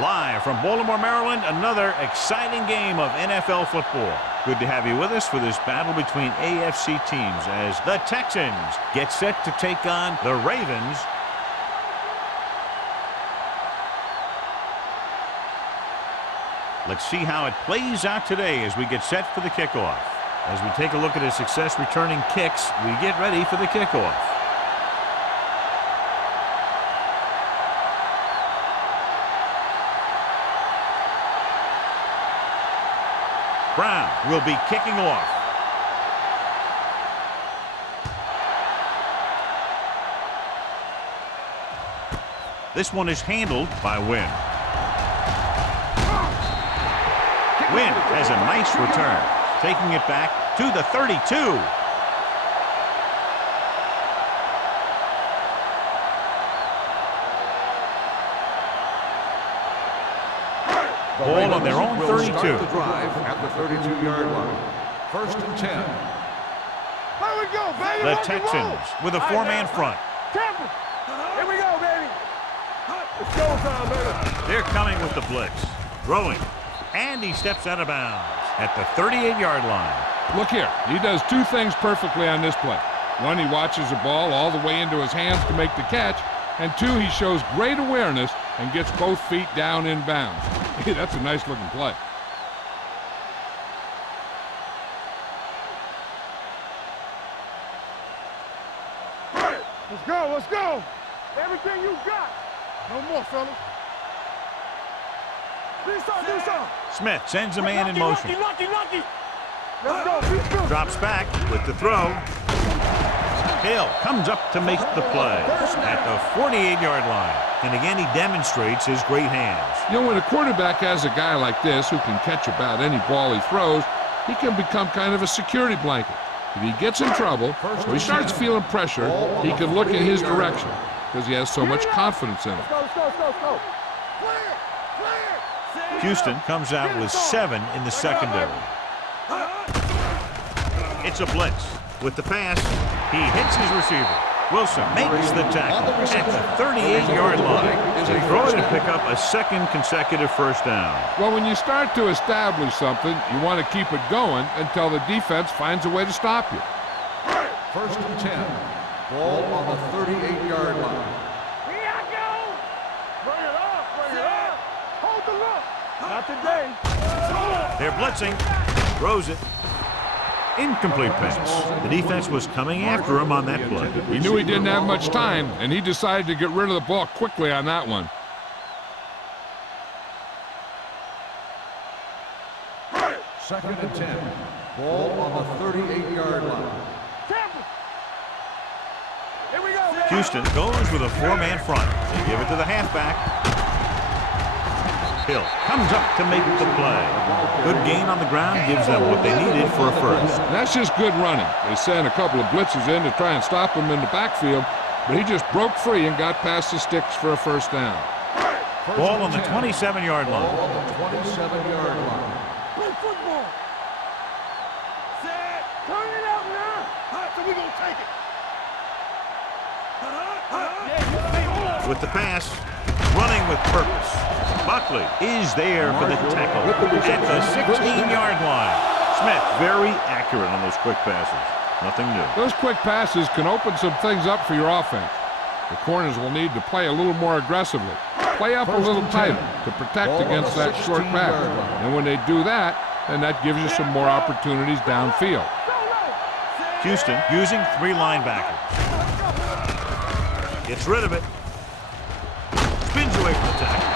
Live from Baltimore, Maryland, another exciting game of NFL football. Good to have you with us for this battle between AFC teams as the Texans get set to take on the Ravens. Let's see how it plays out today as we get set for the kickoff. As we take a look at his success returning kicks, we get ready for the kickoff. Brown will be kicking off. This one is handled by Wynn. Wynn has a nice return, taking it back to the 32. Ball on their own 32. Start the drive at the 32-yard line. 1st and 10. Here we go, baby. The Texans with a four-man front. Campbell. Here we go, baby. It's go time, baby. They're coming with the blitz. Throwing. And he steps out of bounds at the 38-yard line. Look here. He does two things perfectly on this play. One, he watches the ball all the way into his hands to make the catch. And two, he shows great awareness and gets both feet down in bounds. Hey, that's a nice-looking play. Let's go, let's go. Everything you got. No more, fellas. Do something. Smith sends a man in motion. Lucky. Let's go. Drops back with the throw. Hill comes up to make the play at the 48-yard line. And again, he demonstrates his great hands. You know, when a quarterback has a guy like this who can catch about any ball he throws, he can become kind of a security blanket. If he gets in trouble, or he starts feeling pressure, he can look in his direction because he has so much confidence in him. Let's go. Houston comes out with 7 in the secondary. It's a blitz. With the pass, he hits his receiver. Wilson makes the tackle at the 38-yard line. They throw it and pick up a second consecutive first down. Well, when you start to establish something, you want to keep it going until the defense finds a way to stop you. 1st and 10. Ball on the 38-yard line. Here I go. Bring it up. Hold the look. Not today. They're blitzing. Throws it. Incomplete pass. The defense was coming after him on that play. He knew he didn't have much time, and he decided to get rid of the ball quickly on that one. Second and 10. Ball on the 38-yard line. Here we go, man. Houston goes with a four-man front. They give it to the halfback. Hill comes up to make the play. Good gain on the ground gives them what they needed for a first. That's just good running. They sent a couple of blitzes in to try and stop him in the backfield, but he just broke free and got past the sticks for a first down. Ball on the 27-yard line. Ball on the 27-yard line. Play football. Set. Turn it out now. So we're going to take it. With the pass, running with purpose. Buckley is there for the tackle at the 16-yard line. Smith very accurate on those quick passes. Nothing new. Those quick passes can open some things up for your offense. The corners will need to play a little more aggressively. Play up a little tighter to protect against that short back. And when they do that, then that gives you some more opportunities downfield. Houston using 3 linebackers. Gets rid of it. Spins away from the tackle.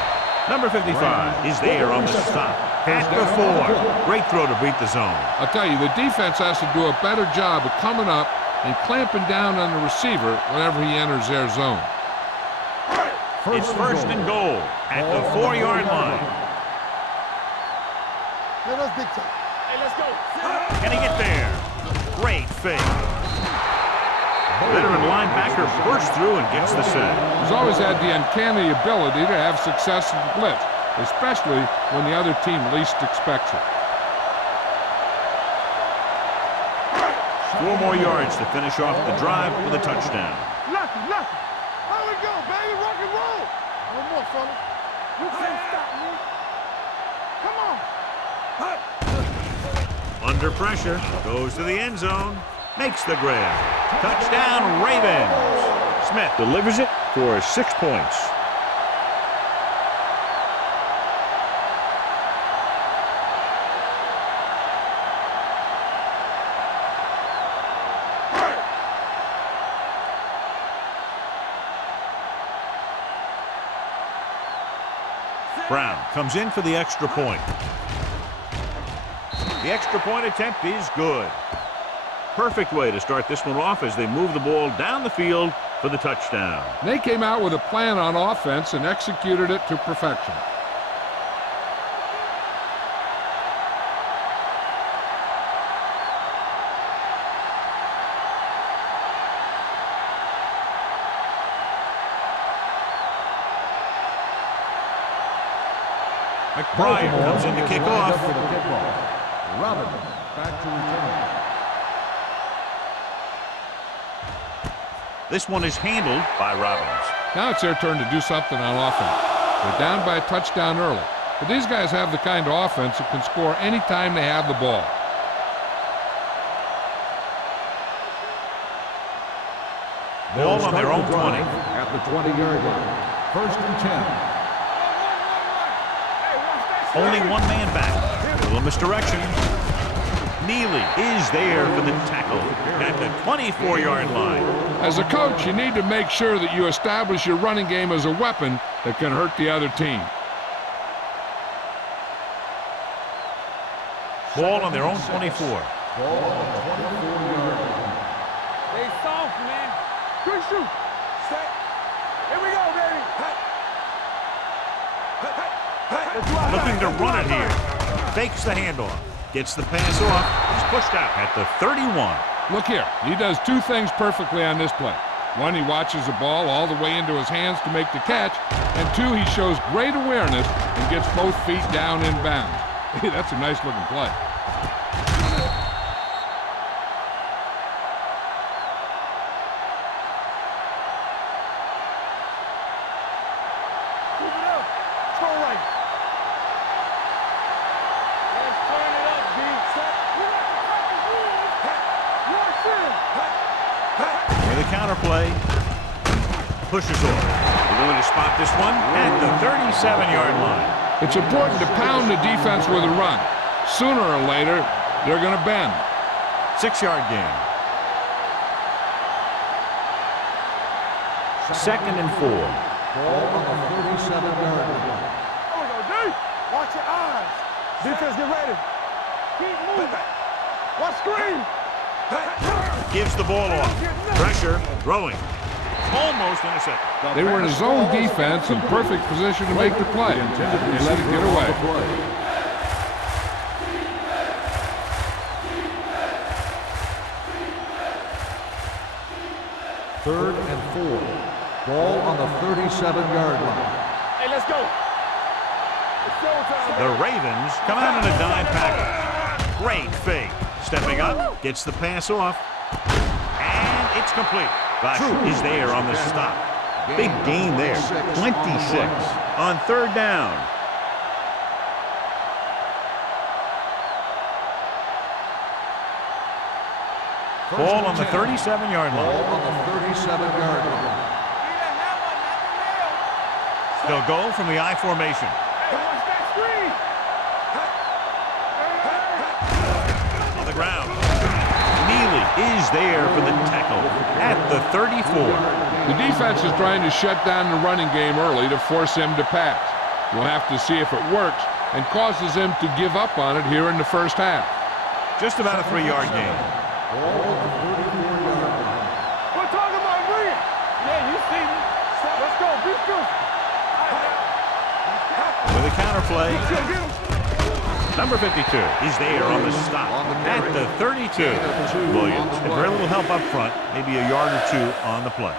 Number 55 is there on the stop at the 4. Great throw to beat the zone. I'll tell you, the defense has to do a better job of coming up and clamping down on the receiver whenever he enters their zone. It's 1st and goal at the 4-yard line. That's big time. Hey, let's go. Can he get there? Great fake. Veteran linebacker bursts through and gets the sack. He's always had the uncanny ability to have success in the blitz, especially when the other team least expects it. 4 more yards to finish off the drive with a touchdown. Lucky. How we go, baby? Rock and roll. No more, fellas. You can't stop me. Come on. Under pressure, goes to the end zone, makes the grab. Touchdown, Ravens. Smith delivers it for 6 points. Brown comes in for the extra point. The extra point attempt is good. Perfect way to start this one off as they move the ball down the field for the touchdown. They came out with a plan on offense and executed it to perfection. McBride comes in to kick off. Robbins back to return. This one is handled by Robbins. Now it's their turn to do something on offense. They're down by a touchdown early. But these guys have the kind of offense that can score anytime they have the ball. Ball on their own 20. At the 20-yard line. 1st and 10. Only one man back. A little misdirection. Neely is there for the tackle at the 24-yard line. As a coach, you need to make sure that you establish your running game as a weapon that can hurt the other team. Ball on their own 24. Ball on the 24-yard line. They soft, man. Good shoot. Set. Here we go, baby. Looking to run it here. Fakes the handoff. Gets the pass off. He's pushed out at the 31. Look here. He does two things perfectly on this play. One, he watches the ball all the way into his hands to make the catch. And two, he shows great awareness and gets both feet down in bounds. Hey, that's a nice-looking play. Keep it up. Throw right. Let's turn it up, D. Set. With a counter play. Pushes off. They're going to spot this one at the 37-yard line. It's important to pound the defense with a run. Sooner or later, they're going to bend. 6-yard gain. 2nd and 4. Ball on the 37-yard line. There we go, D. Watch your eyes. Defense, get ready. Keep moving. Watch screen. Gives the ball off. Pressure. Throwing. Almost intercepted. They were in a zone defense in perfect position to make the play. They let it get away. 3rd and 4. Ball on the 37-yard line. Hey, let's go. It's showtime. The Ravens come out in a dime package. Great fake. Stepping up. Gets the pass off. And it's complete. Bosch is there on the stop. Big gain there. 26 on 3rd down. Ball on the 37-yard Ball line. on the 37-yard line. They'll go from the I formation. Hey, watch that screen. On the ground. Neely is there for the tackle at the 34. The defense is trying to shut down the running game early to force him to pass. We'll have to see if it works and causes him to give up on it here in the first half. Just about a 3-yard gain. Ball on the 34-yard line. We're talking about Green. Yeah, you see me. Let's go. Be good. With a counter play. Number 52 is there on the stop at the 32. Williams, and very little help up front, maybe a yard or two on the play.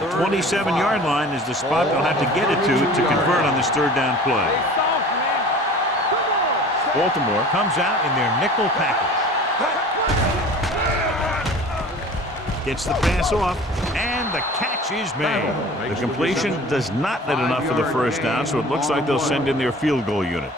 The 27-yard line is the spot they'll have to get it to convert on this 3rd down play. Baltimore comes out in their nickel package. Gets the pass off, and the catch is made. The completion does not net enough for the first down, so it looks like they'll send in their field goal unit.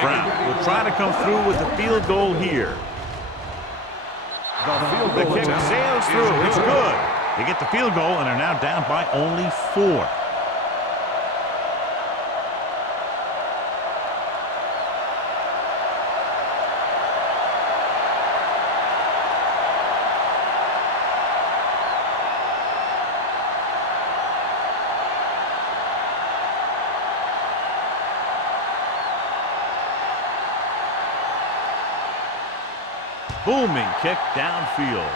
Brown will try to come through with the field goal here. The kick sails through. It's good. They get the field goal and are now down by only 4. Booming kick downfield.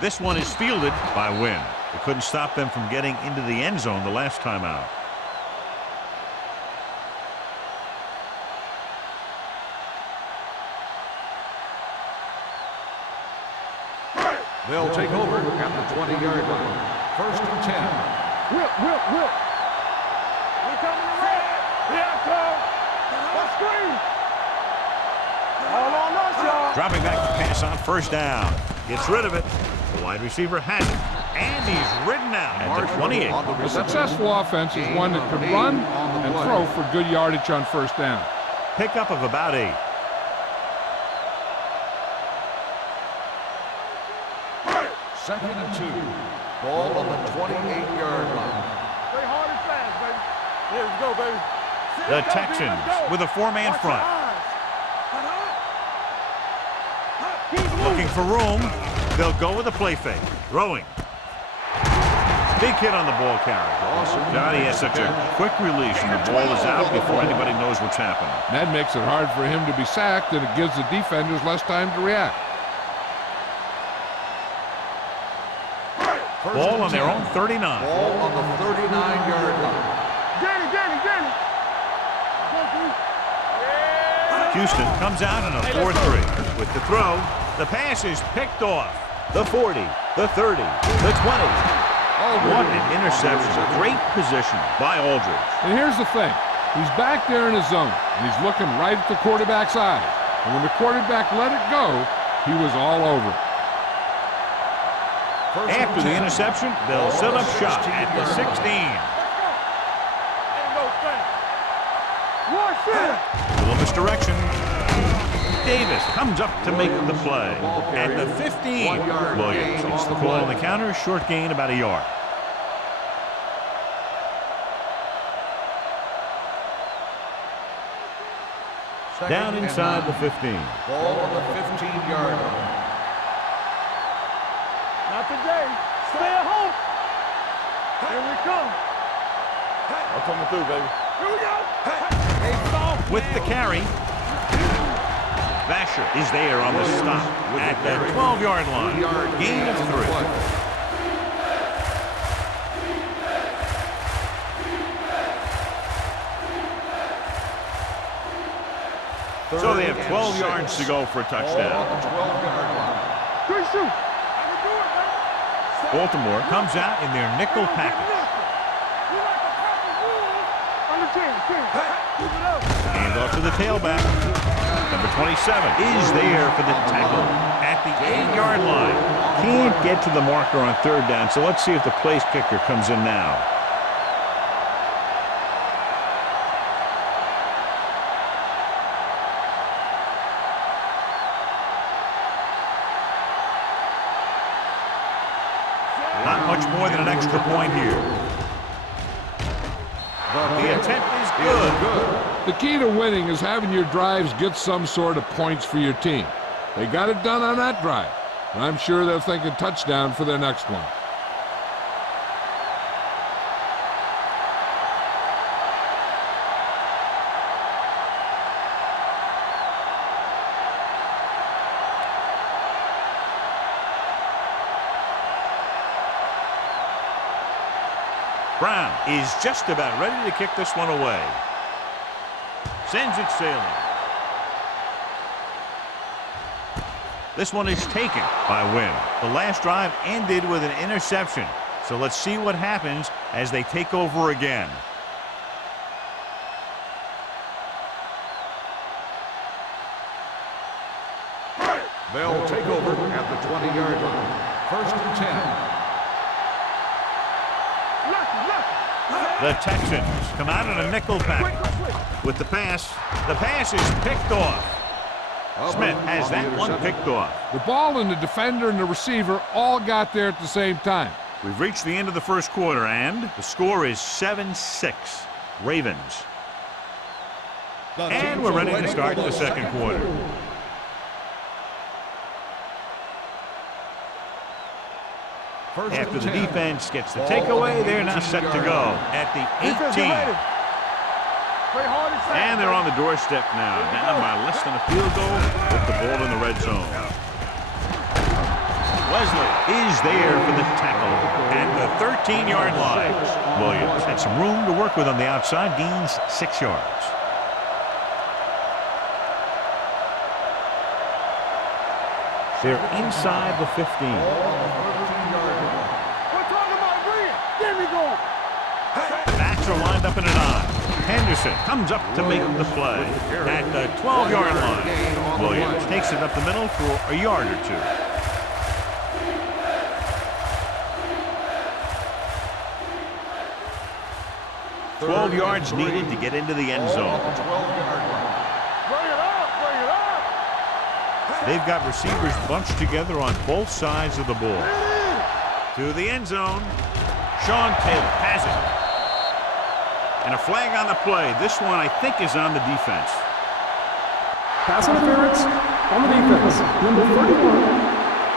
This one is fielded by Wynn. It couldn't stop them from getting into the end zone the last time out. They'll take over at the 20-yard line. 1st and 10. Whip. We coming to red. Yeah, come. Let's screen. All on us, y'all. Dropping back to pass on 1st down. Gets rid of it. The wide receiver has it. And he's ridden out at the 28. A successful offense is one that can run and throw for good yardage on 1st down. Pickup of about 8. Second and 2. Ball on the 28-yard line. Stay hard and fast, baby. Here we go, baby. The Texans with a 4-man front. Looking for room. They'll go with a play fake. Throwing. Big hit on the ball carrier. Johnny has such a quick release, and the ball is out before anybody knows what's happening. That makes it hard for him to be sacked, and it gives the defenders less time to react. Ball on their own 39. Ball on the 39-yard line. Get it. Houston comes out in a 4-3. With the throw, the pass is picked off. The 40, the 30, the 20. What an interception. Great position by Aldridge. And here's the thing. He's back there in his zone, and he's looking right at the quarterback's eyes. And when the quarterback let it go, he was all over it. After the interception, they'll set up shop at the 16. Little misdirection. Davis comes up to make the play. At the 15, Williams gets the ball on the counter. Short gain, about a yard. Down inside the 15. Ball on the 15-yard line. Not today. Stay at home. Here we come. I'm coming through, baby. Here we go. With the carry. Vasher is there on the stop at the 12-yard line. Gain of 3. So they have 12 yards to go for a touchdown. Ball on the 12-yard line. Good shoot. Baltimore comes out in their nickel package. Hand off to the tailback. Number 27 is there for the tackle at the 8-yard line. Can't get to the marker on 3rd down, so let's see if the place kicker comes in now. Not much more than an extra point here. The attempt is good. The key to winning is having your drives get some sort of points for your team. They got it done on that drive, and I'm sure they're thinking touchdown for their next one. Brown is just about ready to kick this one away. Sends it sailing. This one is taken by Wynn. The last drive ended with an interception. So let's see what happens as they take over again. They'll take over at the 20-yard line. 1st and 10. The Texans come out in a nickel pack with the pass. The pass is picked off. Smith has that one picked off. The ball and the defender and the receiver all got there at the same time. We've reached the end of the first quarter, and the score is 7-6. Ravens. And we're ready to start the second quarter. After the defense gets the takeaway, they're now set to go at the 18. And they're on the doorstep now, down by less than a field goal with the ball in the red zone. Wesley is there for the tackle at the 13-yard line. Williams had some room to work with on the outside, gains 6 yards. They're inside the 15. The backs are lined up in an I. Henderson comes up to make the play at the 12-yard line. Williams takes it up the middle for a yard or two. Twelve yards needed to get into the end zone. They've got receivers bunched together on both sides of the ball. To the end zone. Sean Taylor has it. And a flag on the play. This one, I think, is on the defense. Pass interference on the defense. Number 31.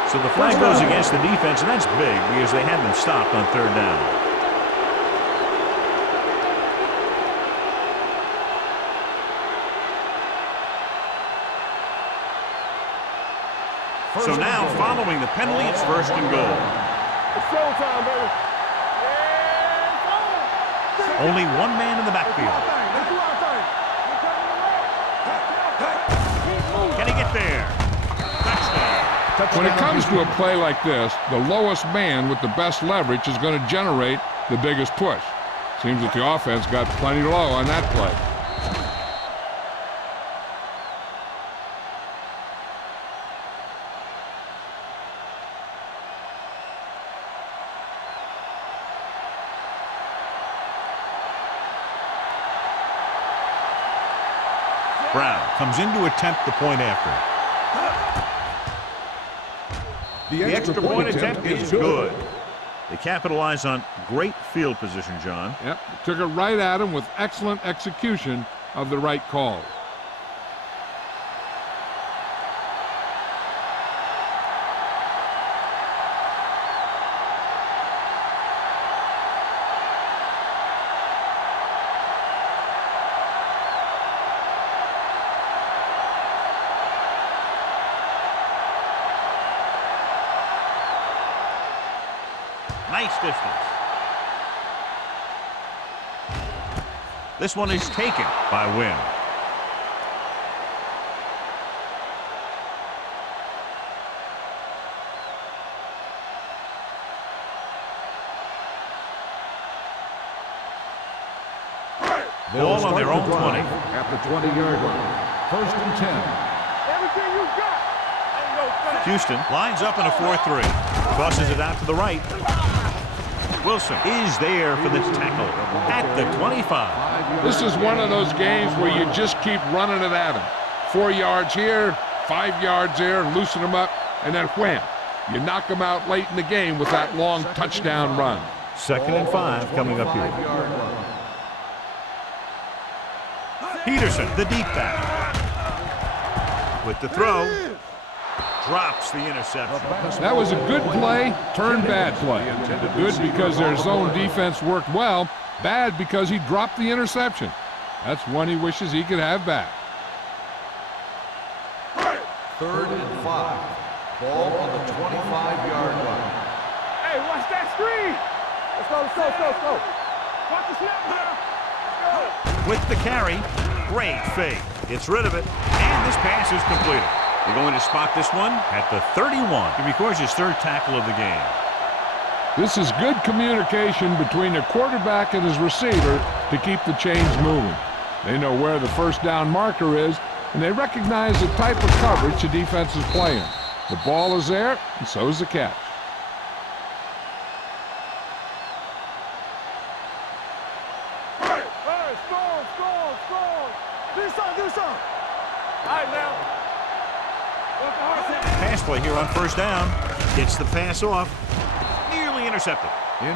So the flag goes against the defense, and that's big because they had them stopped on third down. So now, following the penalty, it's 1st and goal. It's showtime, baby. Only one man in the backfield. Can he get there? Touchdown. When it comes to a play like this, the lowest man with the best leverage is going to generate the biggest push. Seems that the offense got plenty low on that play. Brown comes in to attempt the point after. The extra point attempt is good. They capitalize on great field position, John. Yep, took it right at him with excellent execution of the right call. Nice distance. This one is taken by Wynn. Ball on their own 20. At the 20-yard line. 1st and 10. Everything you got. Houston lines up in a 4-3. Crosses it out to the right. Wilson is there for the tackle at the 25. This is one of those games where you just keep running it at him. 4 yards here, 5 yards there, loosen them up, and then wham. You knock them out late in the game with that long touchdown run. 2nd and 5 coming up here. Peterson, the deep back. With the throw. Drops the interception. That was a good play, turned bad play. Good because their zone defense worked well. Bad because he dropped the interception. That's one he wishes he could have back. 3rd and 5. Ball on the 25-yard line. Hey, watch that screen. Let's go, let's go, let's go, let's go. Watch the snap now. Let's go. With the carry, great fake. Gets rid of it, and this pass is completed. They're going to spot this one at the 31. He records his third tackle of the game. This is good communication between the quarterback and his receiver to keep the chains moving. They know where the first down marker is, and they recognize the type of coverage the defense is playing. The ball is there, and so is the catch. Hey, score. Do something. All right, now. Pass play here on first down. Gets the pass off. Nearly intercepted.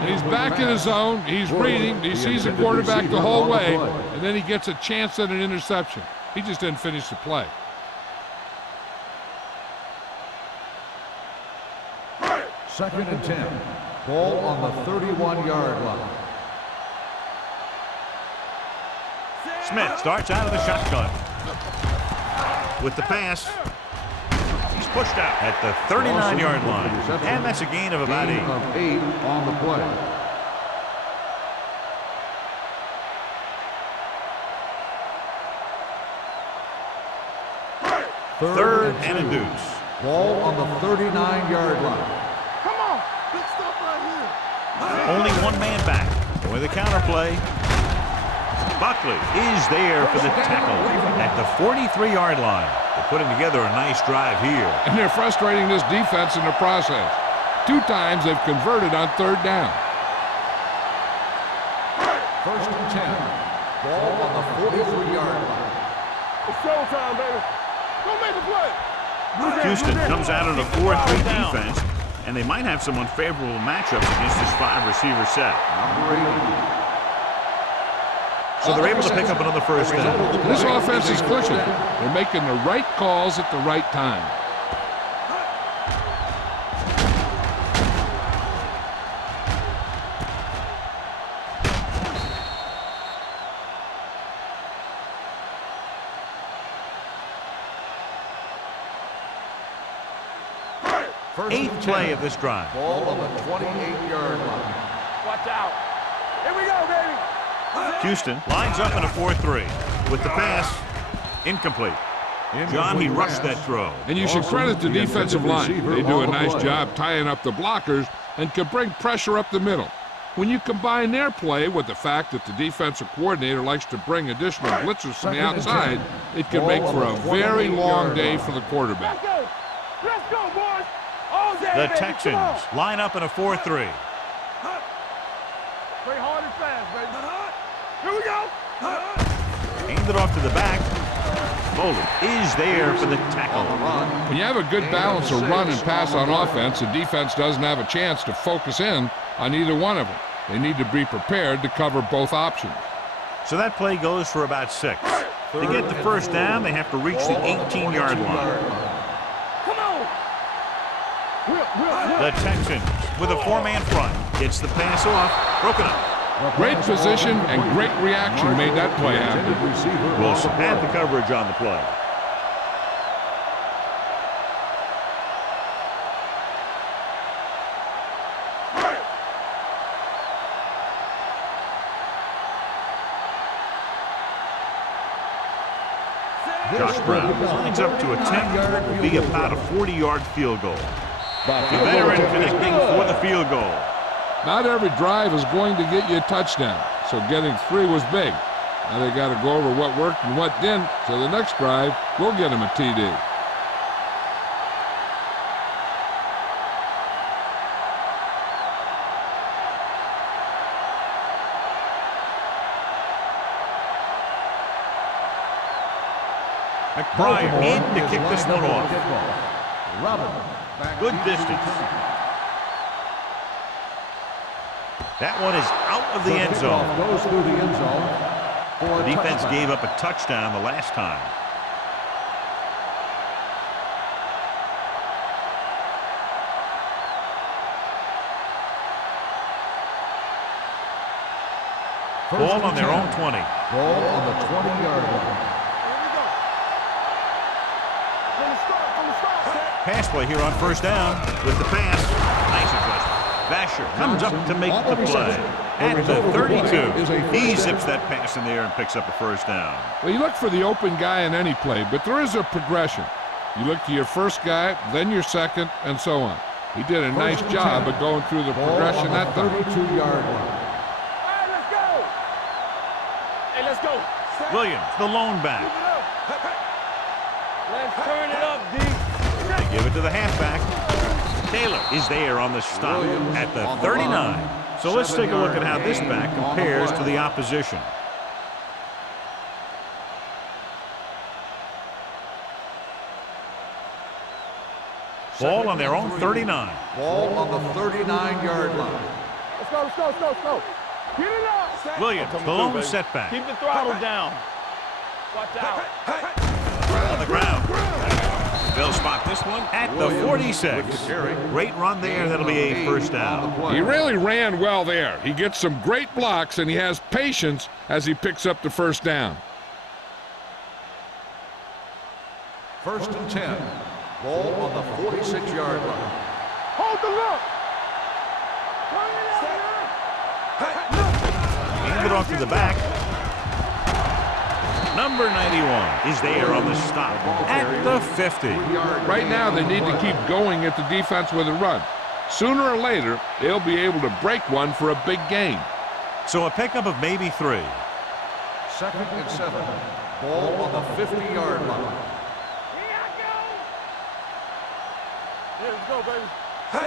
He's back in his zone. He's reading. He sees the quarterback the whole way, and then he gets a chance at an interception. He just didn't finish the play. Second and 10. Ball on the 31-yard line. Smith starts out of the shotgun. With the pass. He's pushed out at the 39-yard line. And that's a gain of about 8. Gain of 8 on the play. Third and a deuce. Ball on the 39-yard line. Come on. Big stuff right here. Only one man back. With the counterplay. Buckley is there for the tackle at the 43-yard line. They're putting together a nice drive here. And they're frustrating this defense in the process. 2 times they've converted on third down. First and 10. Ball on the 43-yard line. It's showtime, baby. Go make the play. Houston comes out of a 4-3 defense, and they might have some unfavorable matchups against this 5-receiver set. Number 80. So they're able to pick up another first down. This offense is clicking. They're making the right calls at the right time. Eighth play of this drive. Ball on the 28-yard line. Watch out. Here we go, baby. Houston lines up in a 4-3 with the pass incomplete. John, he rushed that throw. And you should credit the defensive line. They do a nice job tying up the blockers and can bring pressure up the middle. When you combine their play with the fact that the defensive coordinator likes to bring additional blitzers from the outside, it can make for a very long day for the quarterback. Let's go, boys. All day, The baby. Texans line up in a 4-3. Play hard and fast, baby. Here we go. Aimed it off to the back. Foley is there for the tackle. When you have a good balance of run and pass on offense, the defense doesn't have a chance to focus in on either one of them. They need to be prepared to cover both options. So that play goes for about 6. To get the first down, they have to reach the 18-yard line. Come on. The Texans with a 4-man front. Gets the pass off. Broken up. Great position and great reaction made that play happen. Wilson had the coverage on the play. Josh Brown lines up to attempt what will be about a 40-yard field goal. The veteran connecting for the field goal. Not every drive is going to get you a touchdown, so getting 3 was big. Now they got to go over what worked and what didn't, so the next drive will get them a TD. McBride in to kick this one off. Good distance. That one is out of the end zone. Goes through the end zone. The defense gave up a touchdown the last time. Ball on their own 20. Ball on the 20-yard line. Pass play here on first down with the pass. Nice adjustment. Vasher comes up to make the play at the 32. He zips that pass in the air and picks up a first down. Well, you look for the open guy in any play, but there is a progression. You look to your first guy, then your second, and so on. He did a nice job of going through the progression that time. 32-yard line. Hey, let's go. Hey, let's go. Williams, the lone back. Let's turn it up, D. They give it to the halfback. Taylor is there on the stop at the 39. So let's take a look at how this back compares to the opposition. Ball on their own 39. Ball on the 39-yard line. Let's go, let's go, let's go, let's go. Get it up. Williams, the lone setback. Keep the throttle down. Watch out. On the ground. They'll spot this one at the 46. Great run there. That'll be a first down. He really ran well there. He gets some great blocks, and he has patience as he picks up the first down. 1st and 10. Ball on the 46-yard line. Hold the look. Hand it off to the back. Number 91 is there on the stop at the 50. Right now, they need to keep going at the defense with a run. Sooner or later, they'll be able to break one for a big gain. So a pickup of maybe 3. 2nd and 7. Ball on the 50-yard line. Yeah, let's go, baby.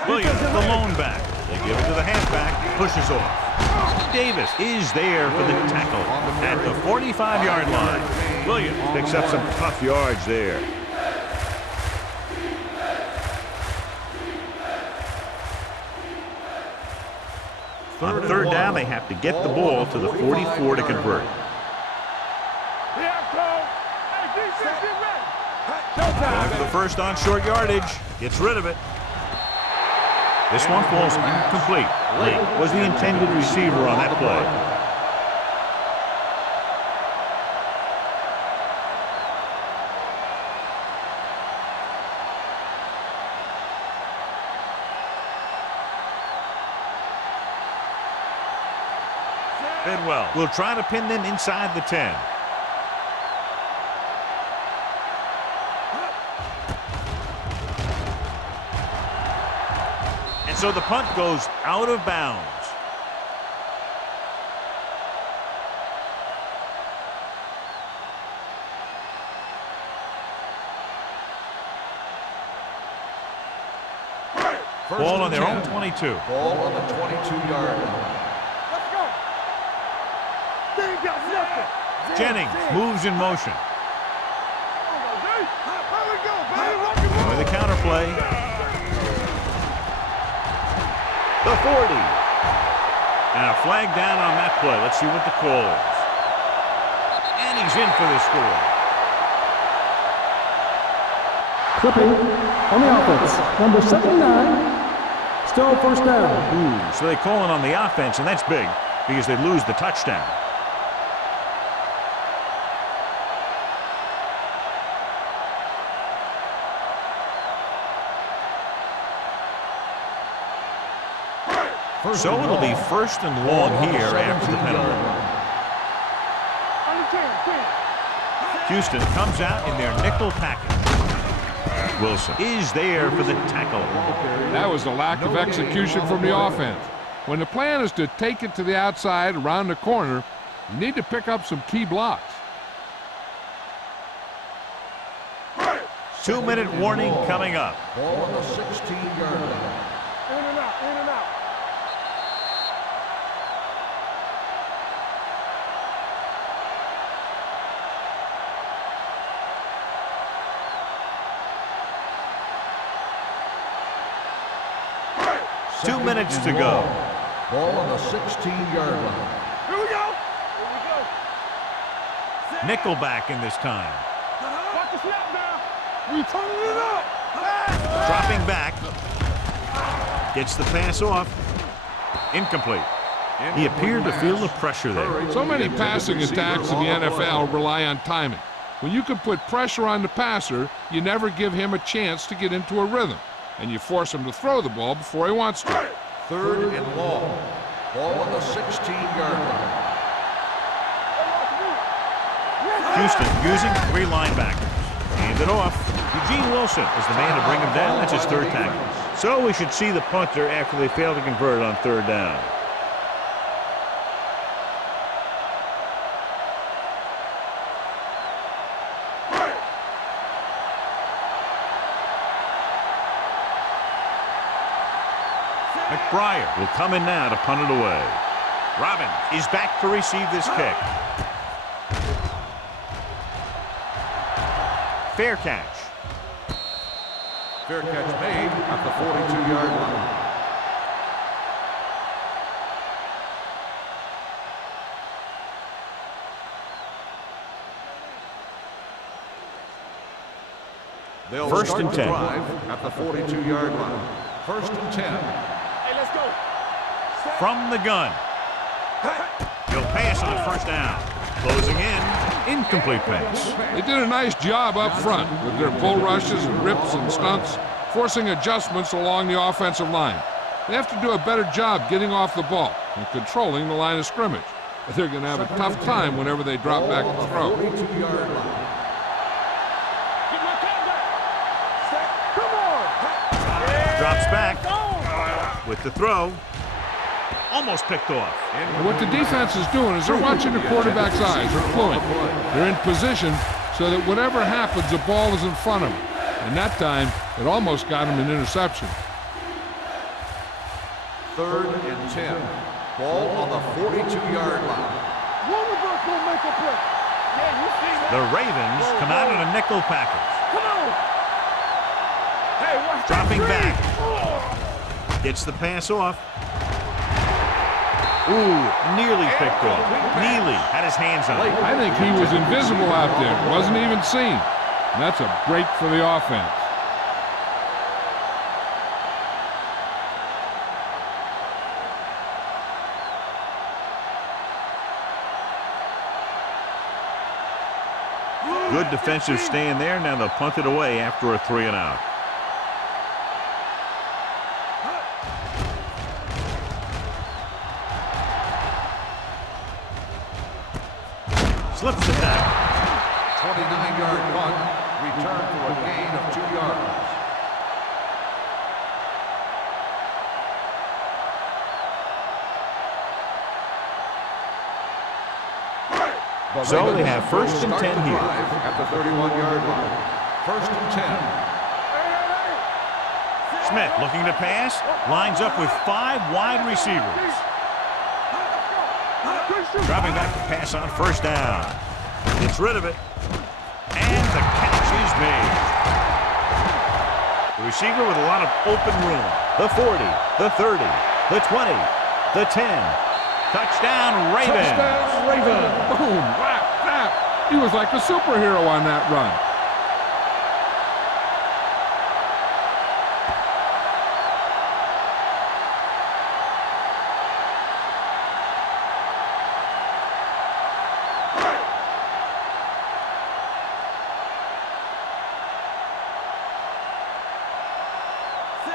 Williams, the lone back. They give it to the halfback, pushes off. Davis is there for the tackle at the 45-yard line. Williams picks up some tough yards there. On 3rd down, they have to get the ball to the 44 to convert. Going for the first on short yardage. Gets rid of it. This one falls incomplete. Lake was the intended receiver on that play. Bidwell will try to pin them inside the 10. So the punt goes out of bounds. Ball on their own 22. Ball on the 22-yard line. Let's go. They ain't got nothing. Jennings moves in motion. With a counter play. The 40. And a flag down on that play. Let's see what the call is. And he's in for the score. Clipping on the offense. Number 79. Still first down. So they call it on the offense, and that's big because they lose the touchdown. So it'll be 1st and long here after the penalty. Houston comes out in their nickel package. Wilson is there for the tackle. That was a lack of execution from the offense. When the plan is to take it to the outside around the corner, you need to pick up some key blocks. 2-minute warning coming up. Ball on the 16-yard line. In and out, in and out. Two minutes to go. Ball on the 16-yard line. Here we go. Here we go. Nickelback in this time. Watch the snap now. We turning it up. Dropping back. Gets the pass off. Incomplete. He appeared to feel the pressure there. So many passing attacks in the NFL rely on timing. When you can put pressure on the passer, you never give him a chance to get into a rhythm, and you force him to throw the ball before he wants to. 3rd and long. Ball on the 16-yard line. Houston using 3 linebackers. Hand it off. Eugene Wilson is the man to bring him down. That's his third tackle. So we should see the punter after they fail to convert on third down. McBride will come in now to punt it away. Robbins is back to receive this kick. Fair catch. Fair catch made at the 42-yard line. They'll First start and the 10. drive at the 42-yard line. First and 10. Hey, let's go. From the gun. He'll pass on the first down. Closing in. Incomplete pass. They did a nice job up front with their bull rushes and rips and stunts, forcing adjustments along the offensive line. They have to do a better job getting off the ball and controlling the line of scrimmage. They're going to have a tough time whenever they drop back to throw. 42-yard line. Drops back with the throw. Almost picked off. And what the defense is doing is they're watching the quarterback's eyes. They're fluent. They're in position so that whatever happens, the ball is in front of them. And that time, it almost got him an interception. Third and 10. Ball on the 42-yard line. One of us will make a play. Yeah, you see that. The Ravens come out in a nickel package. Come on. Hey, watch that Dropping screen. back. Gets the pass off. Ooh, nearly picked off. Neely had his hands on it. I think he was invisible out there. Wasn't even seen. And that's a break for the offense. Good defensive stand there. Now they'll punt it away after a 3 and out. Slips the tackle. 29-yard punt. Return for a gain of 2 yards. So they have first and 10 here. At the 31-yard line. First and 10. Smith looking to pass. Lines up with 5 wide receivers. Dropping back to pass on first down. Gets rid of it. And the catch is made. The receiver with a lot of open room. The 40, the 30, the 20, the 10. Touchdown, Ravens. Touchdown, Ravens. Boom, whap, whap. He was like a superhero on that run.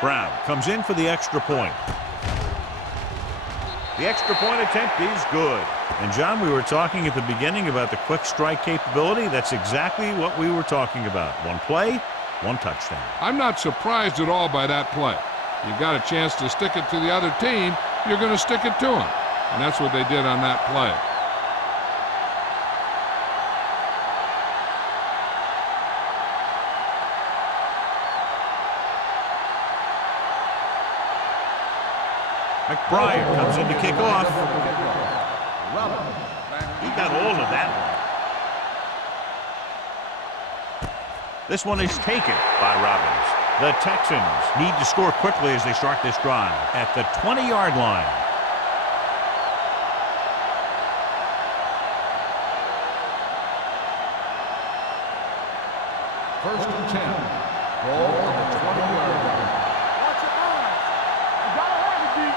Brown comes in for the extra point. The extra point attempt is good. And, John, we were talking at the beginning about the quick strike capability. That's exactly what we were talking about. One play, one touchdown. I'm not surprised at all by that play. You got a chance to stick it to the other team, you're going to stick it to them. And that's what they did on that play. McBride comes in to kick off. He got hold of that one. This one is taken by Robbins. The Texans need to score quickly as they start this drive at the 20-yard line. First and 10. Ball on the 20-yard line. Watch your eyes. You gotta have it, D.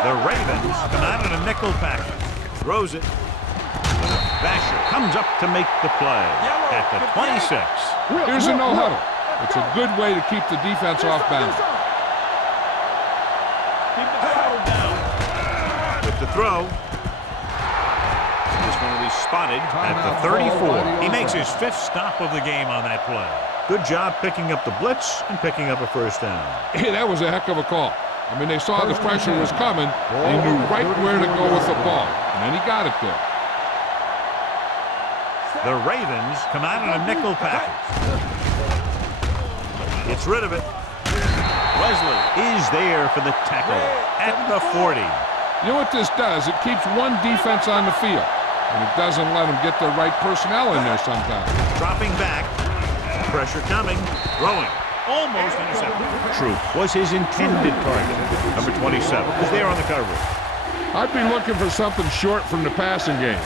The Ravens come out in a nickel package. Throws it. Vasher comes up to make the play at the 26. Here's a no-huddle. It's a good way to keep the defense off balance. Keep the huddle down. With the throw. This one And he's spotted at the 34. He makes his 5th stop of the game on that play. Good job picking up the blitz and picking up a first down. Hey, that was a heck of a call. I mean, they saw the pressure was coming, and he knew right where to go with the ball. And then he got it there. The Ravens come out in a nickel package. Gets rid of it. Wesley is there for the tackle at the 40. You know what this does? It keeps one defense on the field, and it doesn't let them get the right personnel in there sometimes. Dropping back. Pressure coming. Throwing. Almost intercepted. Troop was his intended target. Number 27 is there on the coverage. I'd be looking for something short from the passing game.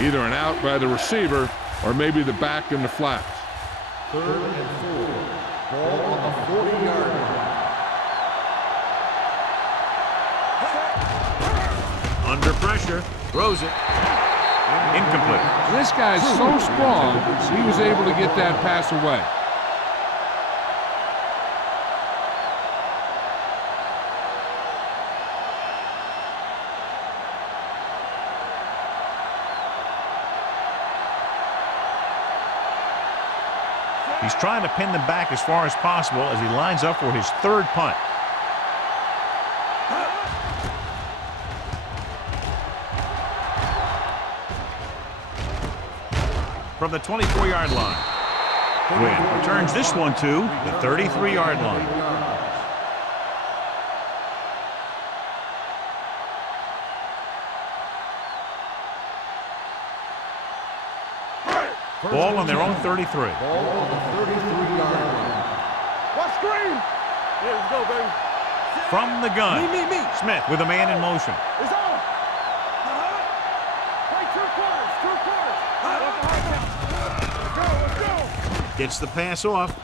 Either an out by the receiver or maybe the back in the flats. 3rd and 4. Ball on the 40-yard line. Under pressure. Throws it. Incomplete. This guy's so strong, he was able to get that pass away. He's trying to pin them back as far as possible as he lines up for his 3rd punt. From the 24-yard line. Wynn returns this one to the 33-yard line. Ball on their own 33. Ball on the 33-yard line. What screen? Yeah, let's go, baby. From the gun. Me. Smith with a man in motion. It's on. Play 2 quarters. Let's go. Gets the pass off.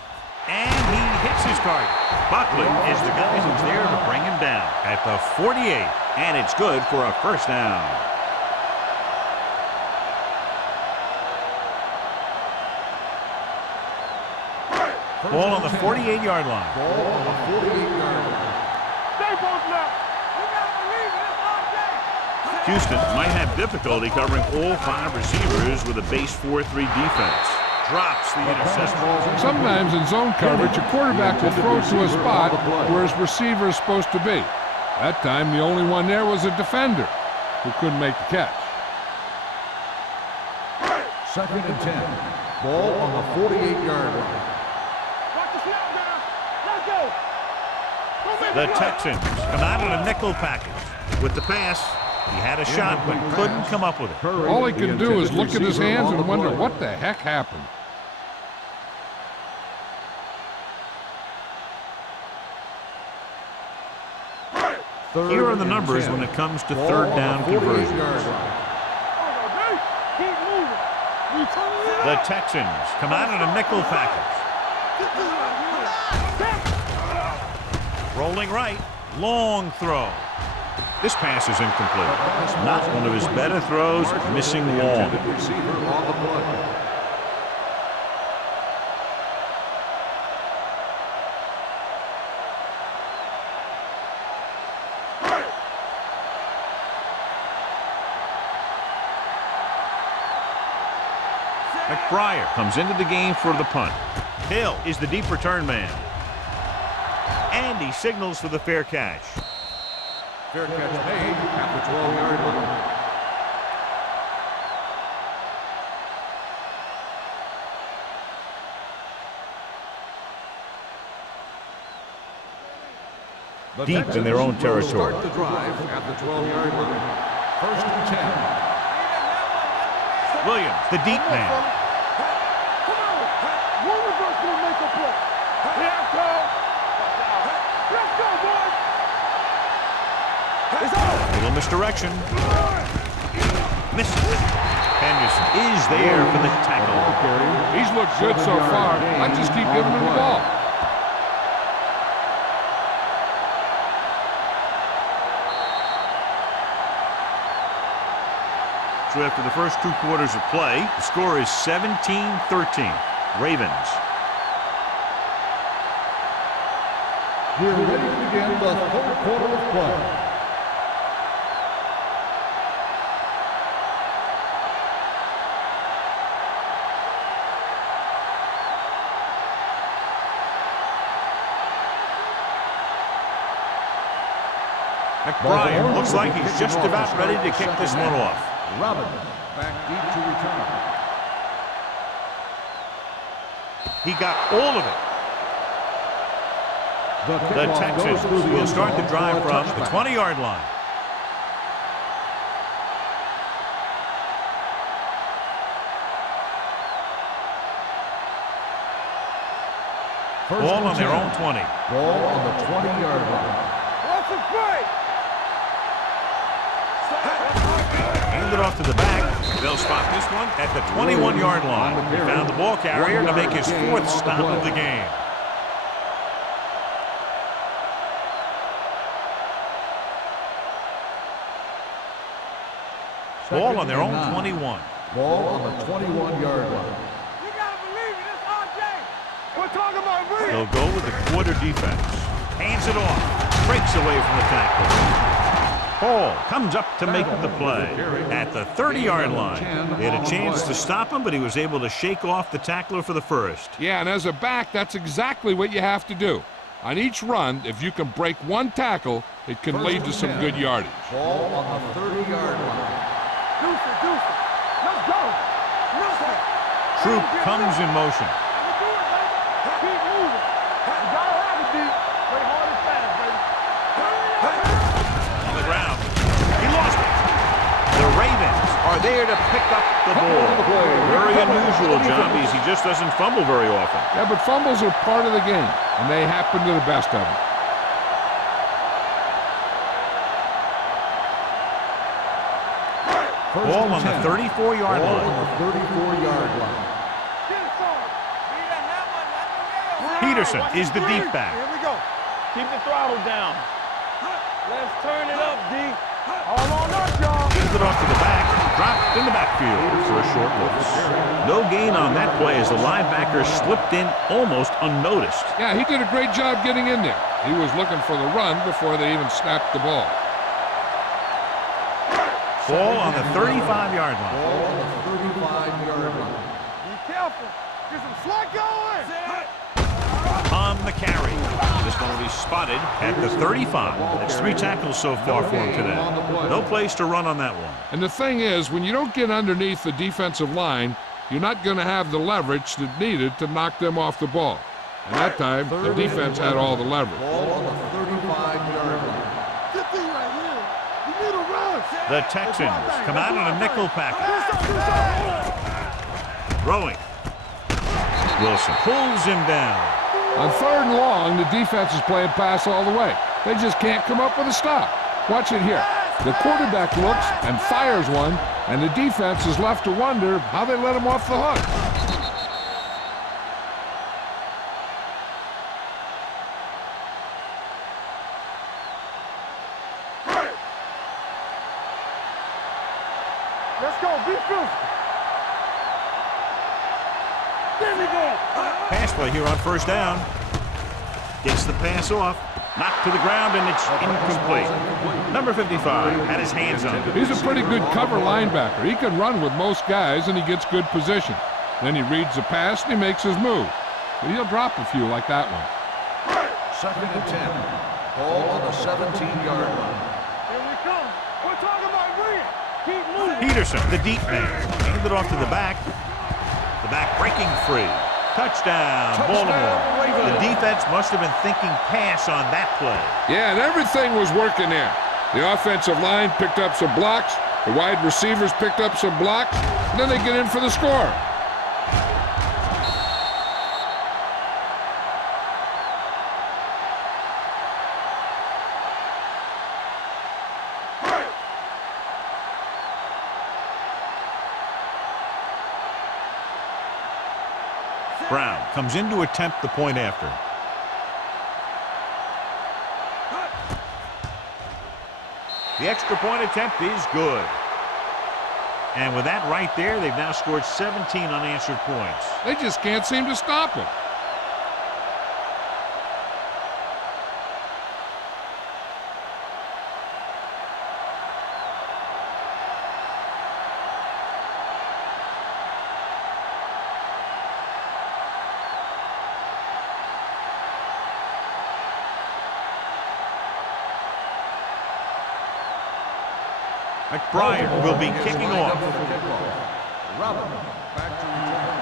And he hits his target. Buckley is the guy who's there to bring him down at the 48. And it's good for a first down. Ball on the 48-yard line. Ball on the 48-yard line. Stay both left. You gotta believe it. It's Houston might have difficulty covering all 5 receivers with a base 4-3 defense. Drops the interception. Sometimes in zone coverage, a quarterback will throw to a spot where his receiver is supposed to be. That time, the only one there was a defender who couldn't make the catch. 2nd and 10. Ball on the 48-yard line. The Texans come out in a nickel package. With the pass, he had a shot but couldn't come up with it. All he can do is look at his hands and wonder what the heck happened. Here are the numbers when it comes to 3rd down conversions. The Texans come out in a nickel package. Rolling right, long throw. This pass is incomplete. Not one of his better throws, missing long. Receiver on the play. McBriar comes into the game for the punt. Hill is the deep return man. And he signals for the fair catch. Fair catch made at the 12-yard line. Deep in their own territory. Start the drive at the 12-yard line. 1st and 10. Williams, the deep man. Come on. One of us will make a play. Here comes. Let's go, boys. It's on. Little misdirection. Misses it. Henderson is there for the tackle. He's looked good so far. I just keep giving him the ball. So after the first 2 quarters of play, the score is 17-13. Ravens. We're ready to begin the 3rd quarter of play. McBrien looks like he's just about ready to kick this one off. Robin, back deep to return. He got all of it. The Texans will start the drive from the 20-yard line. Ball on their own 20. Ball on the 20-yard line. What's the play? Hand it off to the back. They'll spot this one at the 21-yard line. He found the ball carrier to make his fourth stop of the game. Ball on their own 21. Ball on the 21-yard line. You gotta believe it. It's RJ. We're talking about Reed. They'll go with the quarter defense. Hands it off. Breaks away from the tackle. Hall comes up to make the play at the 30-yard line. He had a chance to stop him, but he was able to shake off the tackler for the first. Yeah, and as a back, that's exactly what you have to do. On each run, if you can break one tackle, it can lead to some good yardage. Ball on the 30-yard line. Deuce it. Let's go. Troop comes in motion. Keep moving. You gotta have it, D. Play hard and fast, baby. On the ground. He lost it. The Ravens are there to pick up the ball. Very unusual, John, because he just doesn't fumble very often. Yeah, but fumbles are part of the game, and they happen to the best of them. Ball on the 34-yard Ball line. on the 34-yard line. Get it forward. Need a hammer, nothing else. Peterson is the deep back. Here we go. Keep the throttle down. Let's turn it up, D. All on up, y'all. Gives it off to the back. Dropped in the backfield for a short loss. No gain on that play as the linebacker slipped in almost unnoticed. Yeah, he did a great job getting in there. He was looking for the run before they even snapped the ball. Ball on the 35-yard line. Ball on the 35-yard line. Be careful. Get some slack going. On the carry. This one will be spotted at the 35. That's 3 tackles so far for him today. No place to run on that one. And the thing is, when you don't get underneath the defensive line, you're not going to have the leverage that's needed to knock them off the ball. And that time, the defense had all the leverage. Ball on the 35-yard line. Good thing right here. You need a run. The Texans come out in a nickel package. Throwing. Wilson pulls him down. On 3rd and long, the defense is playing pass all the way. They just can't come up with a stop. Watch it here. The quarterback looks and fires one, and the defense is left to wonder how they let him off the hook. Let's go. Be physical. There we go. Pass play here on 1st down. Gets the pass off. Knocked to the ground, and it's incomplete. Number 55 had his hands on it. He's a pretty good cover linebacker. He can run with most guys, and he gets good position. Then he reads the pass, and he makes his move. But he'll drop a few like that one. 2nd and 10. Ball on the 17-yard line. Here we come. We're talking about Reed. Keep moving. Peterson, the deep man. Handed it off to the back. The back breaking free. Touchdown, Baltimore. The defense must have been thinking pass on that play. Yeah, and everything was working there. The offensive line picked up some blocks. The wide receivers picked up some blocks. And then they get in for the score. Brown comes in to attempt the point after. The extra point attempt is good. And with that right there, they've now scored 17 unanswered points. They just can't seem to stop him. McBride will be kicking off. Robin, back to return.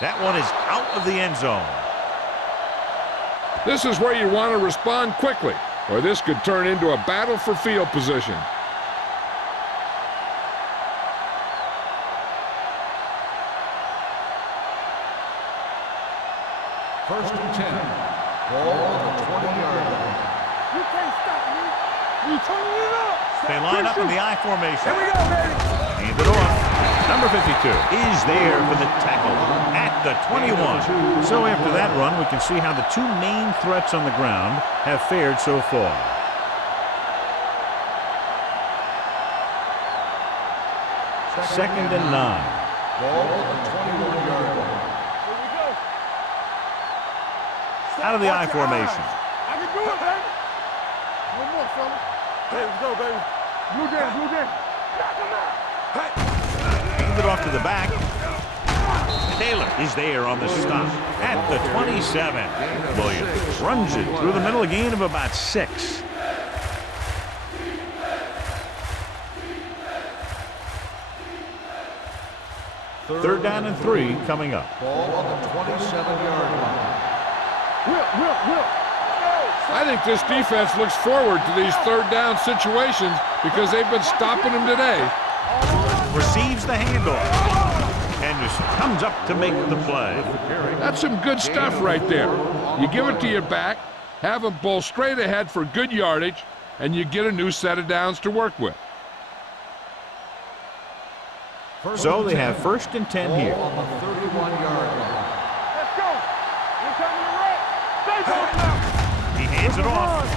That one is out of the end zone. This is where you want to respond quickly, or this could turn into a battle for field position. First and 10. Ball on the 20-yard line. You can't stop me. You turning it up. They line up in the I formation. Here we go, baby. Hand it off. Number 52 is there for the tackle at the 21. So after that run, we can see how the two main threats on the ground have fared so far. Second and 9. Ball on the 21-yard line. Here we go. Out of the I Watch your formation. eyes. I can do it, baby. One more, fella. Hey, let's go, baby. Blue jam, blue jam. Knock him out. Hand it off to the back. Taylor is there on the stop at the 27. Williams runs it through the middle, a gain of about 6. Third down and 3 coming up. Ball on the 27-yard line. Whip. I think this defense looks forward to these third down situations because they've been stopping them today. Receives the handoff. Henderson comes up to make the play. That's some good stuff right there. You give it to your back, have them bowl straight ahead for good yardage, and you get a new set of downs to work with. So they have first and 10 here. Ball on the 31-yard line. Let's go. You're coming to right. Stay going now. He hands it off.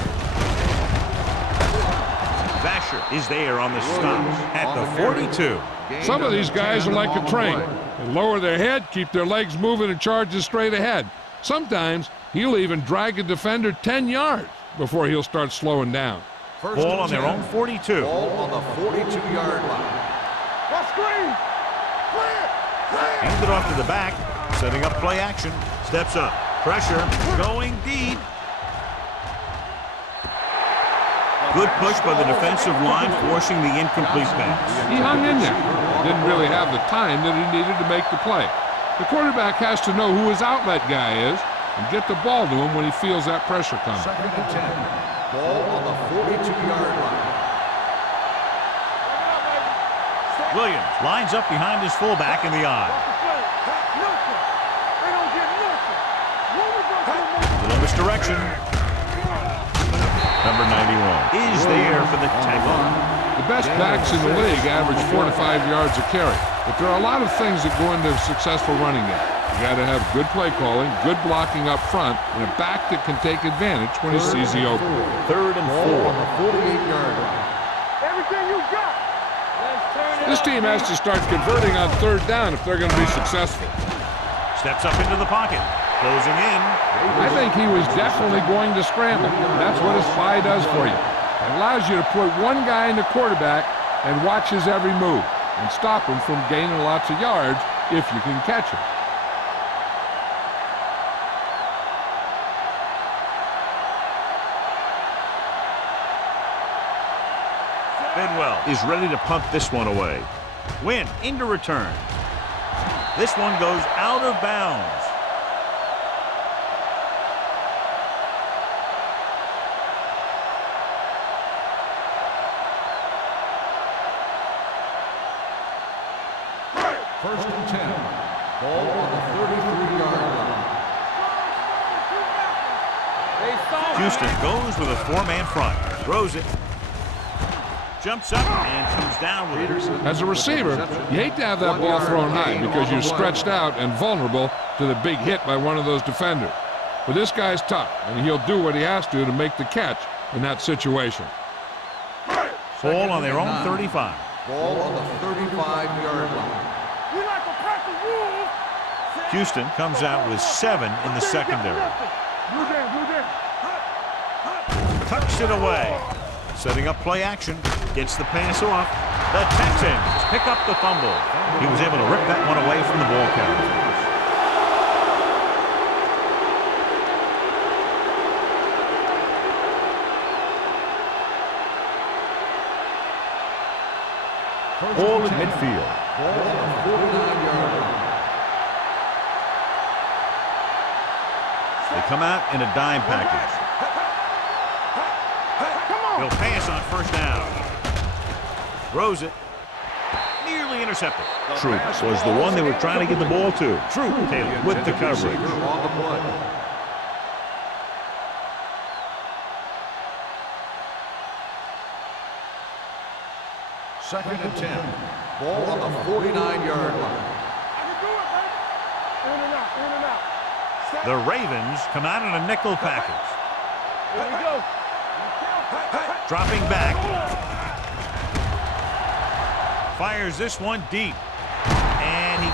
Vasher is there on the stop at the 42. Some of these guys are like a train. They lower their head, keep their legs moving, and charge straight ahead. Sometimes he'll even drag a defender 10 yards before he'll start slowing down. First Ball and on their 10. own 42. Ball on the 42-yard line. What screen? Clear. Hands it off to the back. Setting up play action. Steps up. Pressure. Going deep. Good push by the defensive line, forcing the incomplete pass. He hung in there. Didn't really have the time that he needed to make the play. The quarterback has to know who his outlet guy is and get the ball to him when he feels that pressure coming. Second and 10. Ball on the 42-yard line. Williams lines up behind his fullback in the eye. They don't get nothing. When we go to the Little misdirection. Number 91 is there for the tackle. The best backs in the league average 4 to 5 yards a carry. But there are a lot of things that go into a successful running game. You got to have good play calling, good blocking up front, and a back that can take advantage when he sees the open. Third and Ball 4. on the 48-yard line. everything you got. Let's turn it This team has to start converting on third down if they're going to be successful. Steps up into the pocket. Closing in. I think he was definitely going to scramble. That's what a spy does for you. It allows you to put one guy in the quarterback and watch his every move and stop him from gaining lots of yards if you can catch him. Bidwell is ready to punt this one away. Win into return. This one goes out of bounds. First and 10. Ball on the 33-yard line. Houston goes with a 4-man front. Throws it. Jumps up and comes down with it. As a receiver, you hate to have that ball thrown high because you're stretched out and vulnerable to the big hit by one of those defenders. But this guy's tough, and he'll do what he has to make the catch in that situation. Ball on their own 35. Ball on the 35-yard line. We like to practice rules. Houston comes out with 7 in the secondary. Blue jam. Tucks it away. Setting up play action. Gets the pass off. The Texans pick up the fumble. He was able to rip that one away from the ball carrier. All at midfield. Ball on the 49-yard line. They come out in a dime package. He'll pass on first down. Throws it. Nearly intercepted. Troop was the one they were trying to get the ball to. Troop Taylor with the coverage. On the play. Second and 10. Ball on the 49-yard line. The Ravens come out in a nickel package. Here we go. Dropping back. Fires this one deep. And he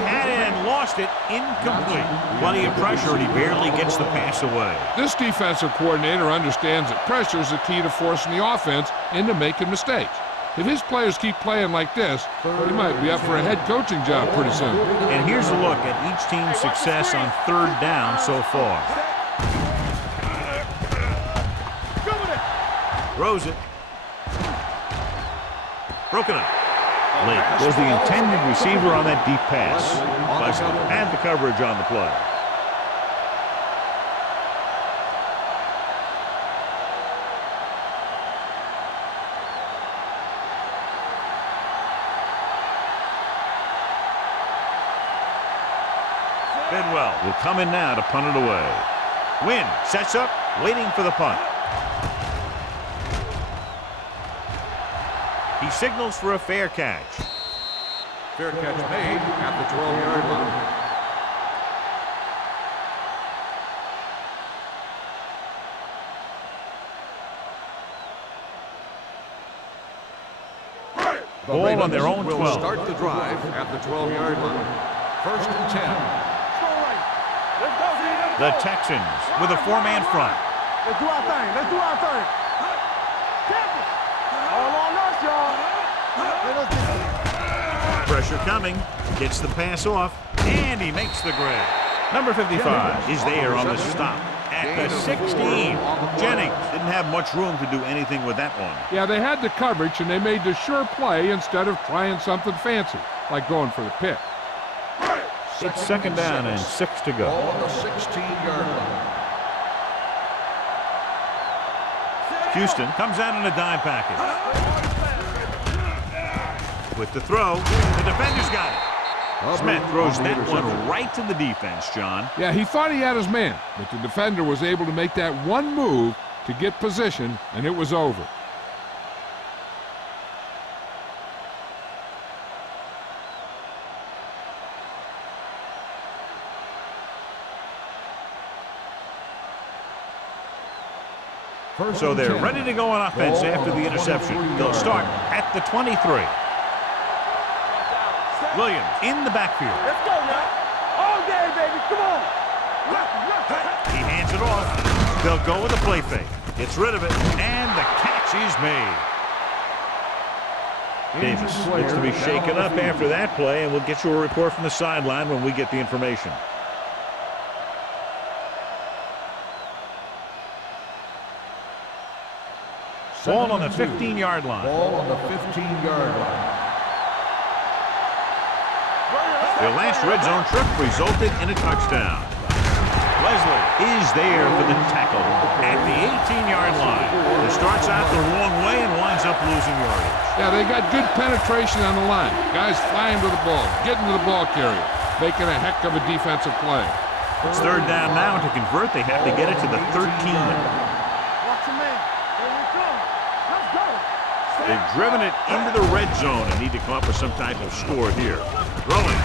had it and lost it. Incomplete. Plenty of pressure, and he barely gets the pass away. This defensive coordinator understands that pressure is the key to forcing the offense into making mistakes. If his players keep playing like this, he might be up for a head coaching job pretty soon. And here's a look at each team's success on third down so far. Throws it. Broken up. Late was the intended receiver on that deep pass. Pleasant had the coverage on the play. Bidwell will come in now to punt it away. Wynn sets up, waiting for the punt. He signals for a fair catch. Fair catch made at the 12-yard line. Ball on their own 12. Will start the drive at the 12-yard line. First and 10. The Texans with a four-man front. Let's do our thing. Let's do our thing. All on us, y'all. Pressure coming. Gets the pass off. And he makes the grab. Number 55 is there on the stop at the 16. Jennings didn't have much room to do anything with that one. Yeah, they had the coverage, and they made the sure play instead of trying something fancy, like going for the pick. It's second down and 6 to go. Ball on the 16-yard line. Houston comes out in a dime package. With the throw, the defender's got it. Smith throws that one right to the defense, John. Yeah, he thought he had his man, but the defender was able to make that one move to get position, and it was over. So they're ready to go on offense after the interception. They'll start at the 23. Williams in the backfield. Let's go, man. All day, baby. Come on. He hands it off. They'll go with a play fake. Gets rid of it, and the catch is made. Davis looks to be shaken up after that play, and we'll get you a report from the sideline when we get the information. Ball on the 15-yard line. Ball on the 15-yard line. Their last red zone trip resulted in a touchdown. Leslie is there for the tackle at the 18-yard line. It starts out the wrong way and winds up losing yardage. Yeah, they got good penetration on the line. Guys flying to the ball, getting to the ball carrier, making a heck of a defensive play. It's third down now. To convert, they have to get it to the 13. Watch your man. Here we come. Let's go. They've driven it into the red zone and need to come up with some type of score here. Throwing.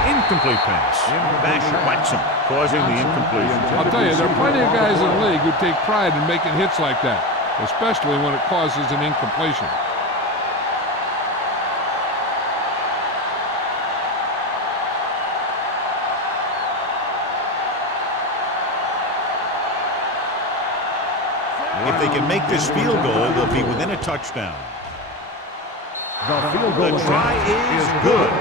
Incomplete pass. Basher bites him, causing the incompletion. I'll tell you, there are plenty of guys in the league who take pride in making hits like that, especially when it causes an incompletion. If they can make this field goal, they'll be within a touchdown. The field goal The try is good.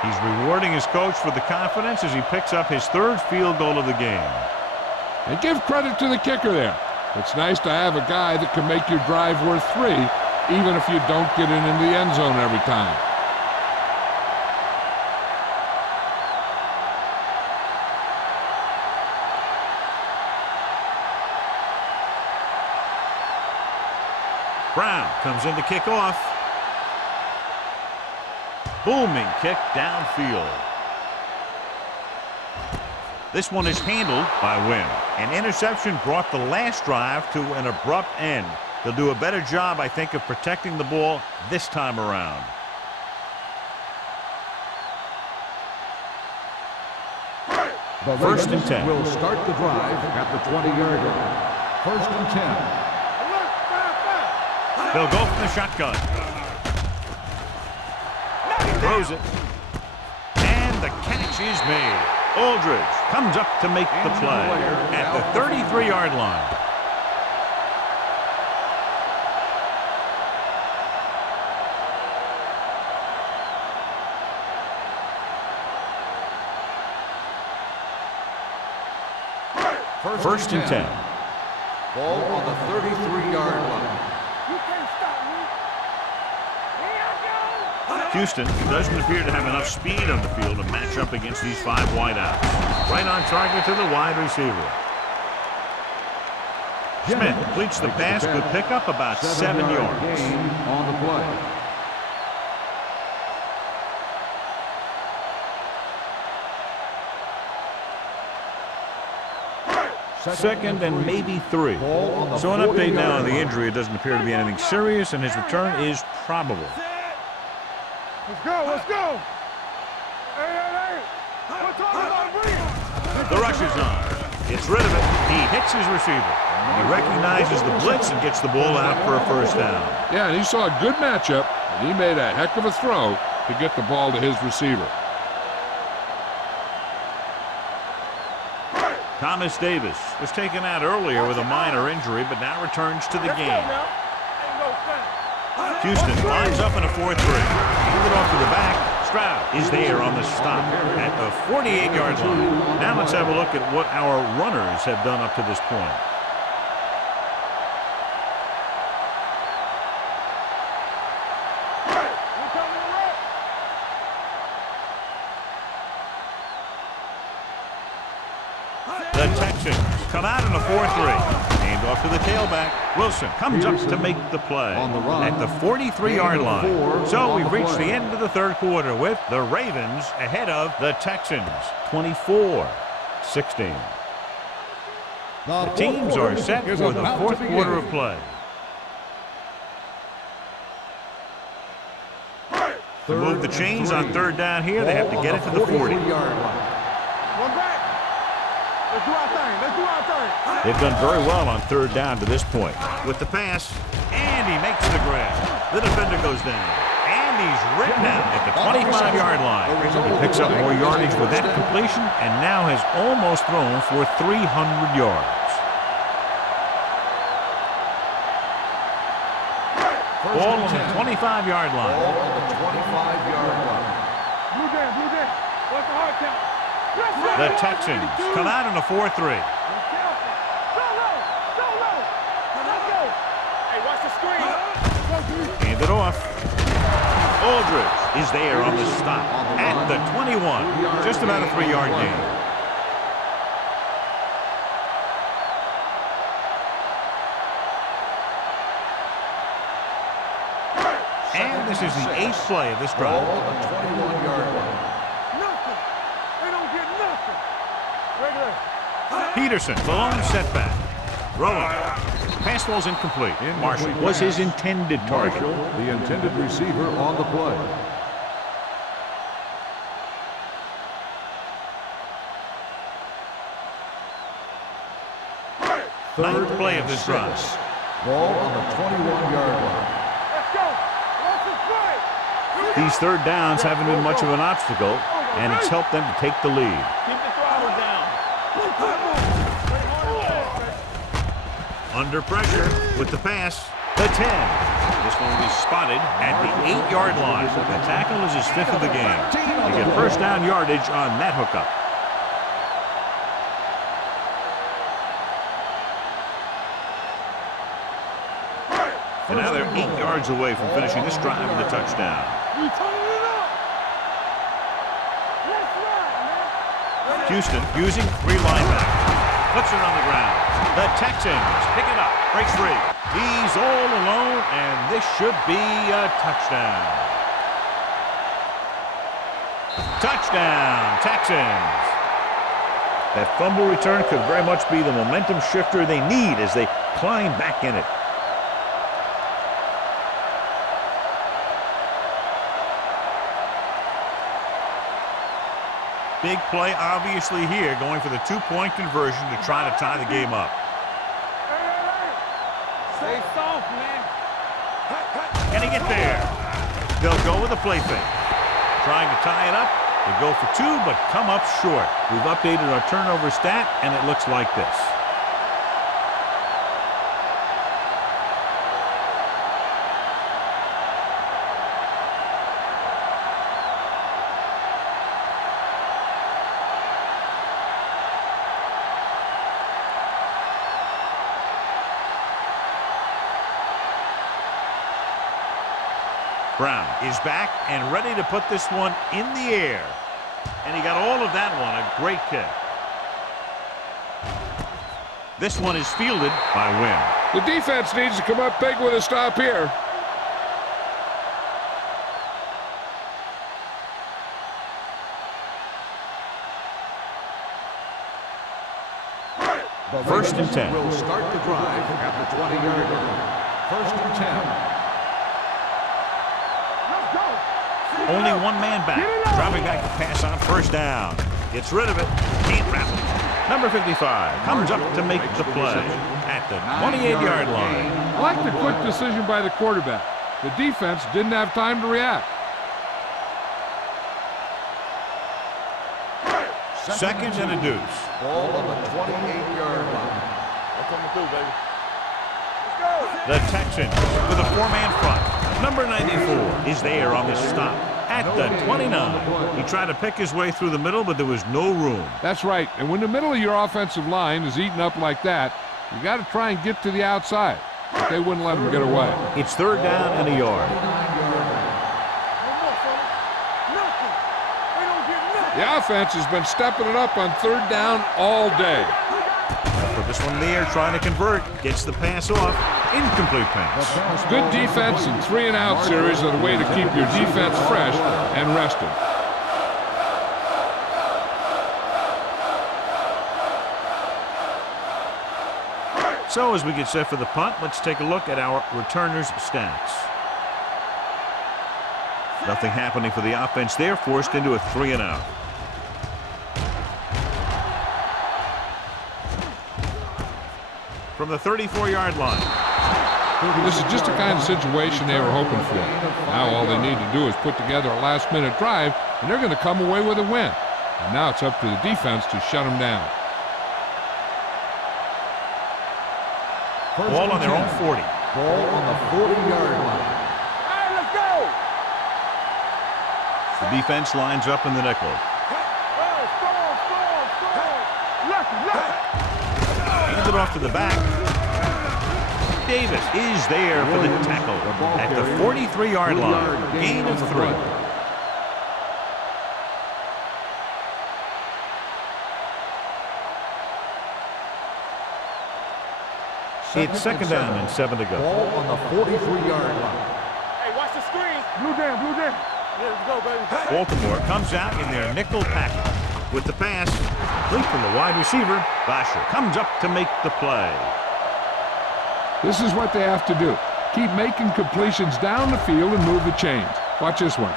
He's rewarding his coach for the confidence as he picks up his third field goal of the game. And give credit to the kicker there. It's nice to have a guy that can make your drive worth 3 even if you don't get it in the end zone every time. Brown comes in to kick off. Booming kick downfield. This one is handled by Wynn. An interception brought the last drive to an abrupt end. They'll do a better job, I think, of protecting the ball this time around. The First and Ravens 10. will start the drive at the 20-yard line. First and 10. They'll go from the shotgun. Throws it. And the catch is made. Aldridge comes up to make the play at the 33-yard line. First and 10. Ball on the 33-yard line. Houston doesn't appear to have enough speed on the field to match up against these 5 wideouts. Right on target to the wide receiver. Smith completes the pass, good pickup, about 7 yards. Gain on the play. Second and maybe 3. So an update now on the injury. It doesn't appear to be anything serious, and his return is probable. Let's go, let's go. Hey. We're talking about bringing. The rush is on. Gets rid of it. He hits his receiver. He recognizes the blitz and gets the ball out for a first down. Yeah, and he saw a good matchup, and he made a heck of a throw to get the ball to his receiver. Thomas Davis was taken out earlier with a minor injury, but now returns to the game. Houston lines up in a 4-3. Handed off to the back. Stroud is there on the stop at the 48-yard line. Now let's have a look at what our runners have done up to this point. The Texans come out in a 4-3. Hand off to the tailback. Wilson comes up to make the play at the 43-yard line. So we've reached the end of the third quarter with the Ravens ahead of the Texans, 24-16. The teams are set for the fourth quarter of play. To move the chains on third down here, they have to get it to the 40. Let's do our thing. Let's do our thing. They've done very well on third down to this point. With the pass, and he makes the grab. The defender goes down, and he's written out at the 25-yard line. He picks up more yardage with that completion, and now has almost thrown for 300 yards. Ball on the 25-yard line. Ball on the 25-yard line. Blue down. What's the hard count? The Texans come out in a 4-3. Let's go. Let's go. Hey, watch the screen. Hand it off. Aldridge is there on the stop at the 21. Just about a 3-yard gain. And this is the 8th play of this drive. Ball on the 21-yard line. Nothing. They don't get nothing. Regular. Peterson, the lone setback. Throwing. Pass ball's incomplete. Marshall was his intended target. Marshall, the intended receiver on the play. Ninth play of this drive. Ball on the 21-yard line. Let's go. What's the play? These third downs haven't been much of an obstacle, and it's helped them to take the lead. Keep the throttle down. Under pressure with the pass. The 10. This one will be spotted at the 8-yard line. The tackle is his 5th of the game. They get first down yardage on that hookup. And now they're 8 yards away from finishing this drive with a touchdown. Houston using 3 linebackers. Puts it on the ground. The Texans pick it up. Breaks free. He's all alone, and this should be a touchdown. Touchdown, Texans. That fumble return could very much be the momentum shifter they need as they climb back in it. Big play obviously here, going for the 2-point conversion to try to tie the game up. Stay soft, man. Can he get there? They'll go with a play fake. Trying to tie it up. They go for 2, but come up short. We've updated our turnover stat, and it looks like this. Brown is back and ready to put this one in the air. And he got all of that one. A great kick. This one is fielded by Wynn. The defense needs to come up big with a stop here. First and 10. Will start the drive at the 20-yard line. First and 10. Only one man back. Dropping back to pass on first down. Gets rid of it. Can't wrap it. Number 55 comes up to make the play at the 28-yard line. I like the quick decision by the quarterback. The defense didn't have time to react. Second and a deuce. Ball on the 28-yard line. I'm coming through, baby. The Texans with a 4-man front. Number 94 is there on this stop at the 29. He tried to pick his way through the middle, but there was no room. That's right. And when the middle of your offensive line is eaten up like that, you got to try and get to the outside. But they wouldn't let him get away. It's 3rd down and a yard. The offense has been stepping it up on 3rd down all day. Put this one in the air, trying to convert. Gets the pass off. Incomplete pass. Good defense and 3-and-out series are the way to keep your defense fresh and rested. So as we get set for the punt, let's take a look at our returners' stats. Nothing happening for the offense there, forced into a 3-and-out. From the 34-yard line. This is just the kind of situation they were hoping for. Now all they need to do is put together a last-minute drive, and they're going to come away with a win. And now it's up to the defense to shut them down. Ball on their own 40. Ball on the 40-yard line. Hey, let's go! The defense lines up in the nickel. Oh, score! Lucky! Hands it off to the back. Davis is there for the tackle at the 43-yard line. Gain of 3. It's 2nd down and 7 to go. Ball on the 43-yard line. Hey, watch the screen. Blue down. Yeah, let's go, baby. Baltimore comes out in their nickel package. With the pass, complete from the wide receiver, Basher comes up to make the play. This is what they have to do. Keep making completions down the field and move the chains. Watch this one.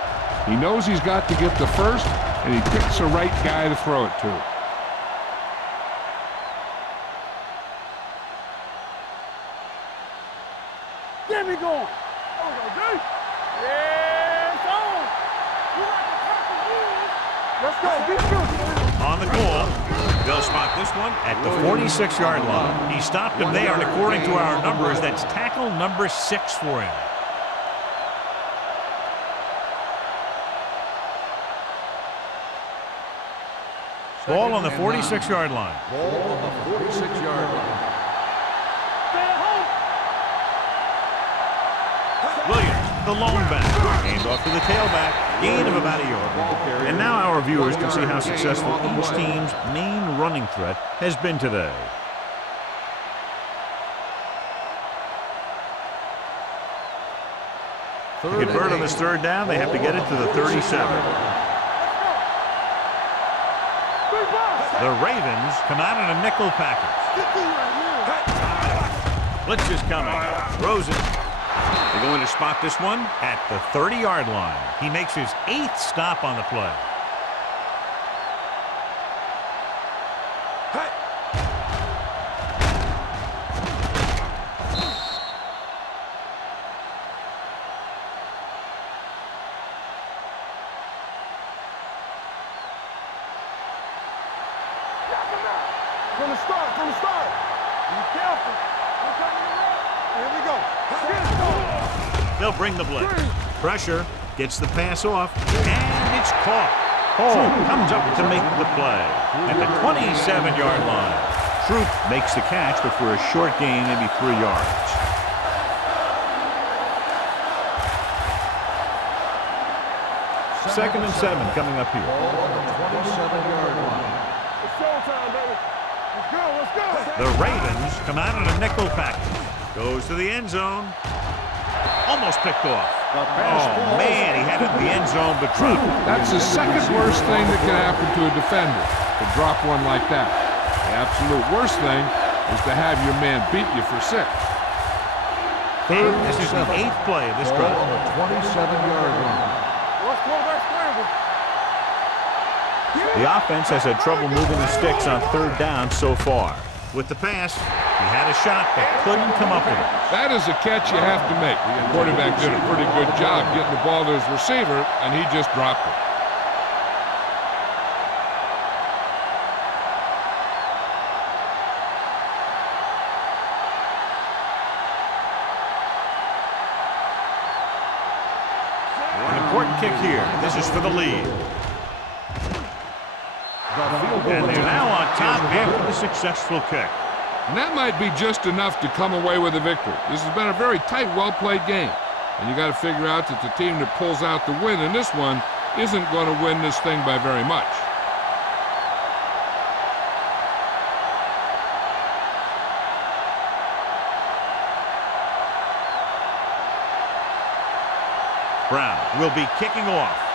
He knows he's got to get the first, and he picks the right guy to throw it to. Get me going. Yeah, it's on. Let's go. Get good. On the goal, they'll spot this one at the 46-yard line. He stopped him there, and according to our numbers, that's tackle number 6 for him. Ball on the 46-yard line. Ball on the 46-yard line. the lone back. Hands off to the tailback. Gain of about a yard. And now our viewers can see how successful each team's main running threat has been today. To convert on this third down, they have to get it to the 37. The Ravens come out in a nickel package. Blitz is coming. Throws it. They're going to spot this one at the 30-yard line. He makes his 8th stop on the play. From the start. Be careful. Here we go. They'll bring the blitz. Pressure, gets the pass off, and it's caught. Hall comes up to make the play at the 27-yard line. Troop makes the catch, but for a short gain, maybe 3 yards. Second and 7 coming up here. Ball on the 27-yard line. It's showtime, baby. Let's go. The Ravens come out in a nickel package. Goes to the end zone. Almost picked off. Oh, man, he had it in the end zone, but dropped. That's the second worst thing that can happen to a defender, to drop one like that. The absolute worst thing is to have your man beat you for 6. And this is the 8th play of this Ball drive. on the 27-yard line. Let's quarterback scramble. The offense has had trouble moving the sticks on third down so far. With the pass, he had a shot but couldn't come up with it. That is a catch you have to make. The quarterback did a pretty good job getting the ball to his receiver, and he just dropped it. An important kick here. This is for the lead. And they're now on top after the successful kick. And that might be just enough to come away with a victory. This has been a very tight, well-played game. And you got to figure out that the team that pulls out the win in this one isn't going to win this thing by very much. Brown will be kicking off.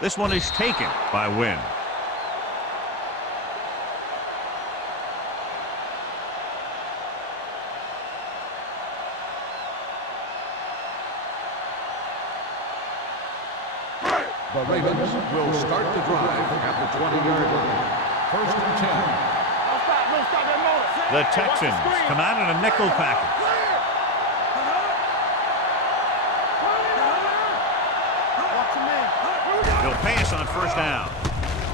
This one is taken by Wynn. The Ravens will start the drive at the 20-yard line. First and 10. No stop that motor. The Texans come out in a nickel package. He'll pass on first down.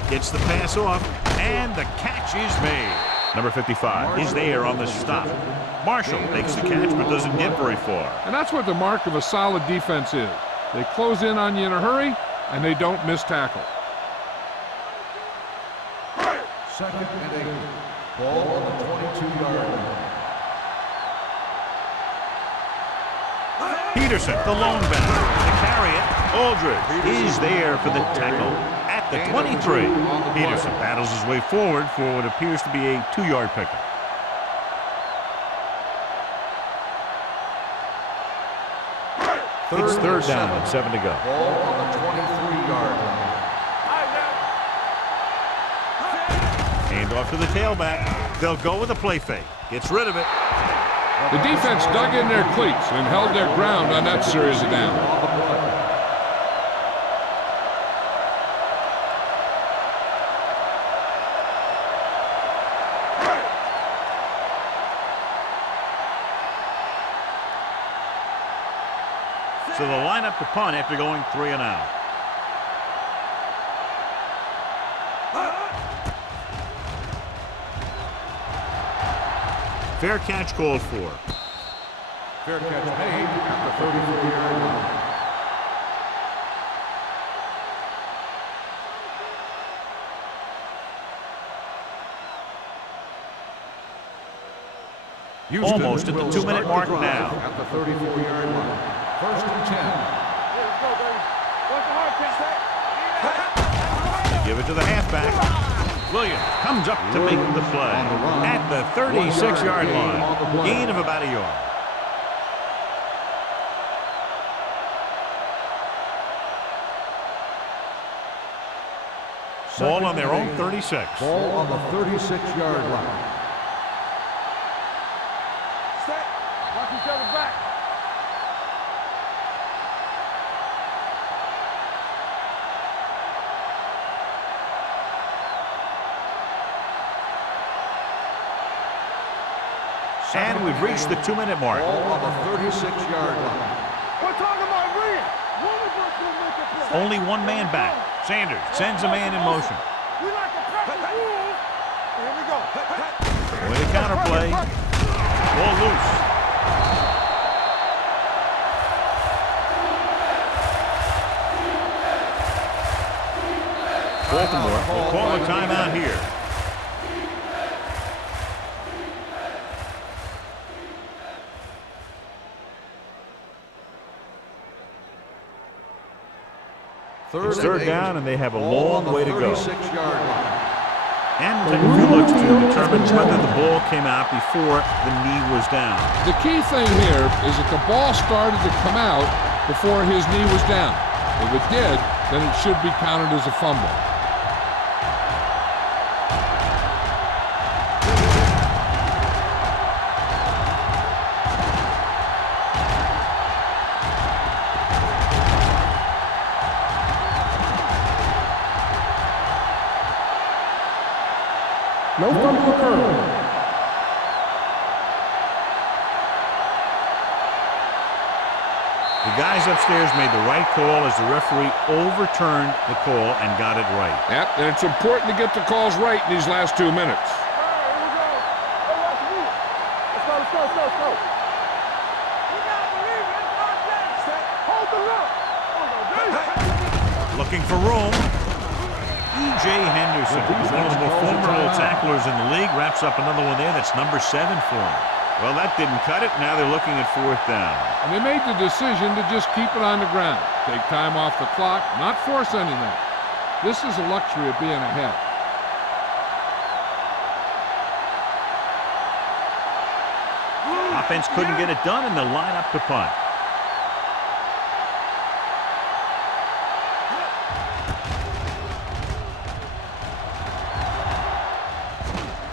Gets the pass off, and the catch is made. Number 55 is there on the stop. Marshall makes the catch but doesn't get very far. And that's what the mark of a solid defense is. They close in on you in a hurry, and they don't miss tackle. Second and 8. Ball on the 22-yard line. Peterson, the lone back, to carry it. Aldridge is there for the tackle at the 23. Peterson battles his way forward for what appears to be a 2-yard pickup. It's third down and 7 to go. Ball on the 23-yard line. Hand off to the tailback. They'll go with a play fake. Gets rid of it. The defense dug in their cleats and held their ground on that series of downs. So they'll line up to punt after going 3 and out. Fair catch called for. Fair catch made at the 34-yard line. Houston Almost at the will 2-minute start mark the drive now. at the 34-yard line. First and 10. Let's go, baby. What's the hard They give it to the halfback. Williams comes up to make the play at the 36-yard line. Gain of about a yard. Ball on their own 36. Ball on the 36-yard line. Set. Watch each other back. And we've reached the 2-minute mark. Ball on the 36-yard line. We're talking about Rhea. One of us will make a play. Only one man back. Sanders sends a man in motion. We like to practice rules. Here we go. Way to counterplay. Ball loose. Baltimore will call a timeout here. It's third down, and they have a long way to go. 36-yard line. And take a few looks to determine whether the ball came out before the knee was down. The key thing here is that the ball started to come out before his knee was down. If it did, then it should be counted as a fumble. No fumble occurred. The guys upstairs made the right call as the referee overturned the call and got it right. Yep, and it's important to get the calls right in these last 2 minutes. All right, here we go. Hey, watch the move. Let's go, let's go, let's go, let's go. You gotta believe it. It's our day. Set. Hold the look. Looking for room. E.J. Henderson, who's one of the more formidable tacklers in the league, wraps up another one there. That's number 7 for him. Well, that didn't cut it. Now they're looking at fourth down. And they made the decision to just keep it on the ground. Take time off the clock, not force anything. This is the luxury of being ahead. Offense couldn't get it done, and they'll line up to punt.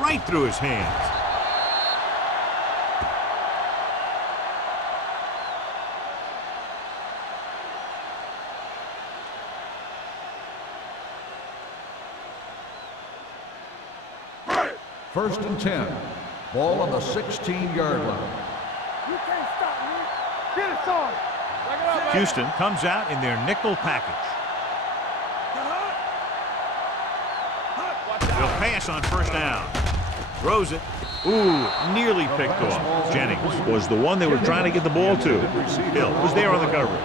Right through his hands. First and 10. Ball on the 16-yard line. You can't stop me. Get it, son. Like it up. Houston comes out in their nickel package. They'll pass on first down. Throws it. Ooh, nearly picked off. Jennings was the one they were trying to get the ball to. Hill was there on the coverage.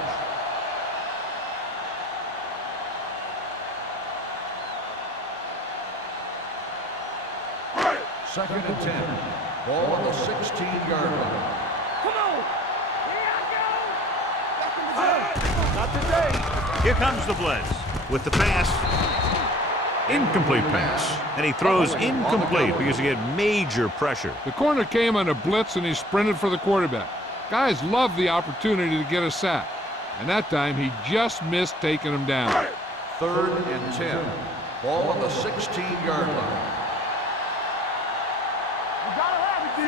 Second and 10. Ball on the 16-yard line. Come on. Here I go. Not today. Here comes the blitz with the pass. Incomplete pass. And he throws incomplete because he had major pressure. The corner came on a blitz and he sprinted for the quarterback. Guys love the opportunity to get a sack. And that time he just missed taking him down. Third and 10. Ball on the 16-yard line.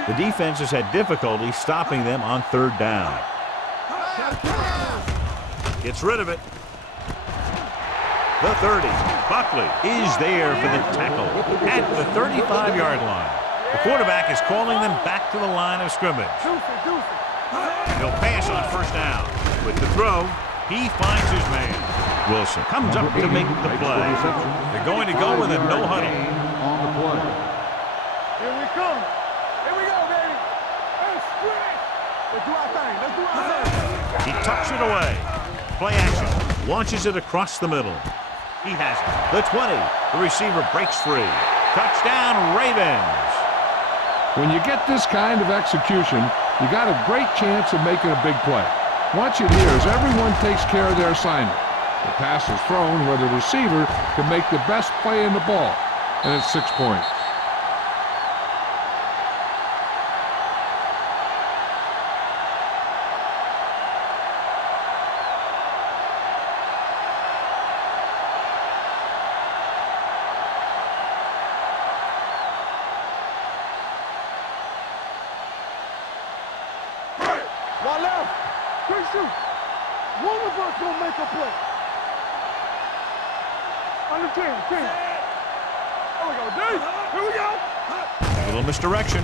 The defense has had difficulty stopping them on third down. Gets rid of it. The 30. Buckley is there for the tackle at the 35-yard line. The quarterback is calling them back to the line of scrimmage. He'll pass on first down. With the throw, he finds his man. Wilson comes up to make the play. They're going to go with a no huddle. On the play. Here we come. Here we go, baby. Let's stretch. Let's do our thing. Let's do our thing. He tucks it away. Play action. Launches it across the middle. He has it. The 20. The receiver breaks free. Touchdown, Ravens. When you get this kind of execution, you got a great chance of making a big play. Watch it here as everyone takes care of their assignment. The pass is thrown where the receiver can make the best play in the ball, and it's 6 points. One left. Quick shoot. One of us gonna make a play. Under 10. There we go, D. Here we go. A little misdirection.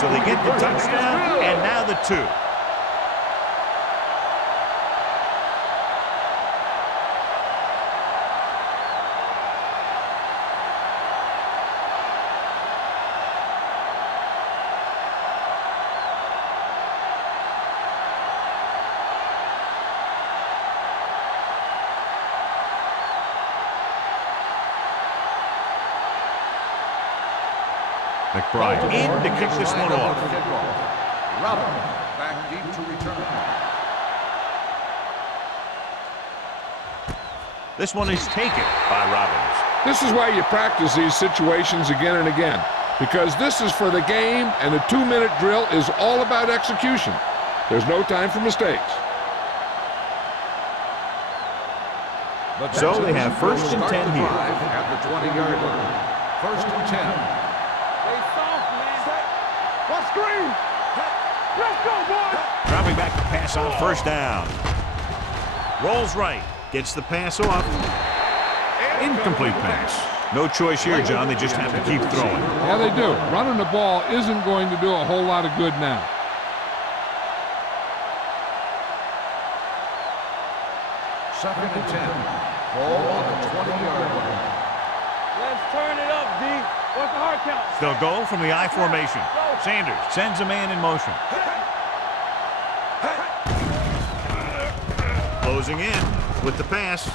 So they get the touchdown, and now the 2. McBride in to kick this one off. Robbins back deep to return. This one is taken by Robbins. This is why you practice these situations again and again, because this is for the game, and the 2-minute drill is all about execution. There's no time for mistakes. So they have first and 10 here. At the 20-yard line. First and 10. What screen? Let's go, boys. Dropping back to pass on first down. Rolls right. Gets the pass off. Incomplete pass. No choice here, John. They just have to keep throwing. Yeah, they do. Running the ball isn't going to do a whole lot of good now. Second and 10. Ball on the 20-yard line. Let's turn it up, D. What's the hard count? They'll go from the I formation. Sanders sends a man in motion. Closing in with the pass.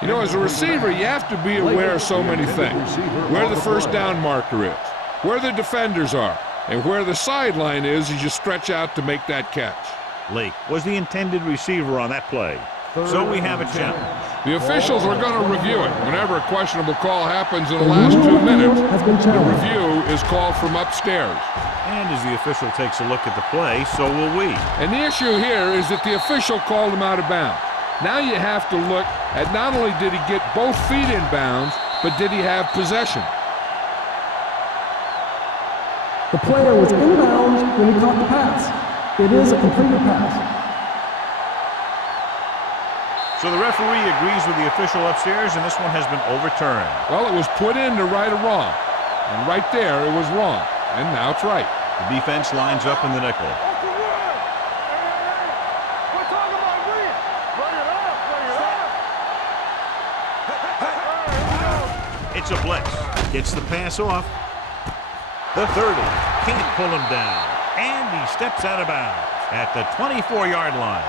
You know, as a receiver, you have to be aware of so many things. Where the first down marker is, where the defenders are, and where the sideline is as you stretch out to make that catch. Lake was the intended receiver on that play. So we have a challenge. The officials are going to review it. Whenever a questionable call happens in the last 2 minutes, the review is called from upstairs. And as the official takes a look at the play, so will we. And the issue here is that the official called him out of bounds. Now you have to look at not only did he get both feet in bounds, but did he have possession? The player was in bounds when he caught the pass. It is a completed pass. So the referee agrees with the official upstairs, and this one has been overturned. Well, it was put in to right a wrong. And right there, it was wrong. And now it's right. The defense lines up in the nickel. Off the run. Hey. We're talking about win. Bring it up. It's a blitz. Gets the pass off. The 30. Can't pull him down. And he steps out of bounds at the 24-yard line.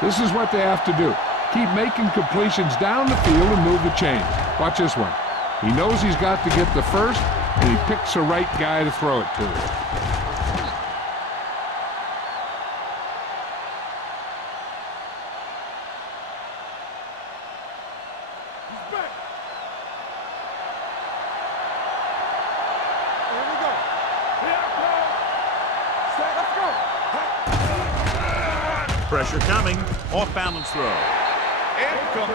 This is what they have to do. Keep making completions down the field and move the chains. Watch this one. He knows he's got to get the first, and he picks the right guy to throw it to. He's back. Here we go. Here, set, let's go. Pressure coming. Off-balance throw.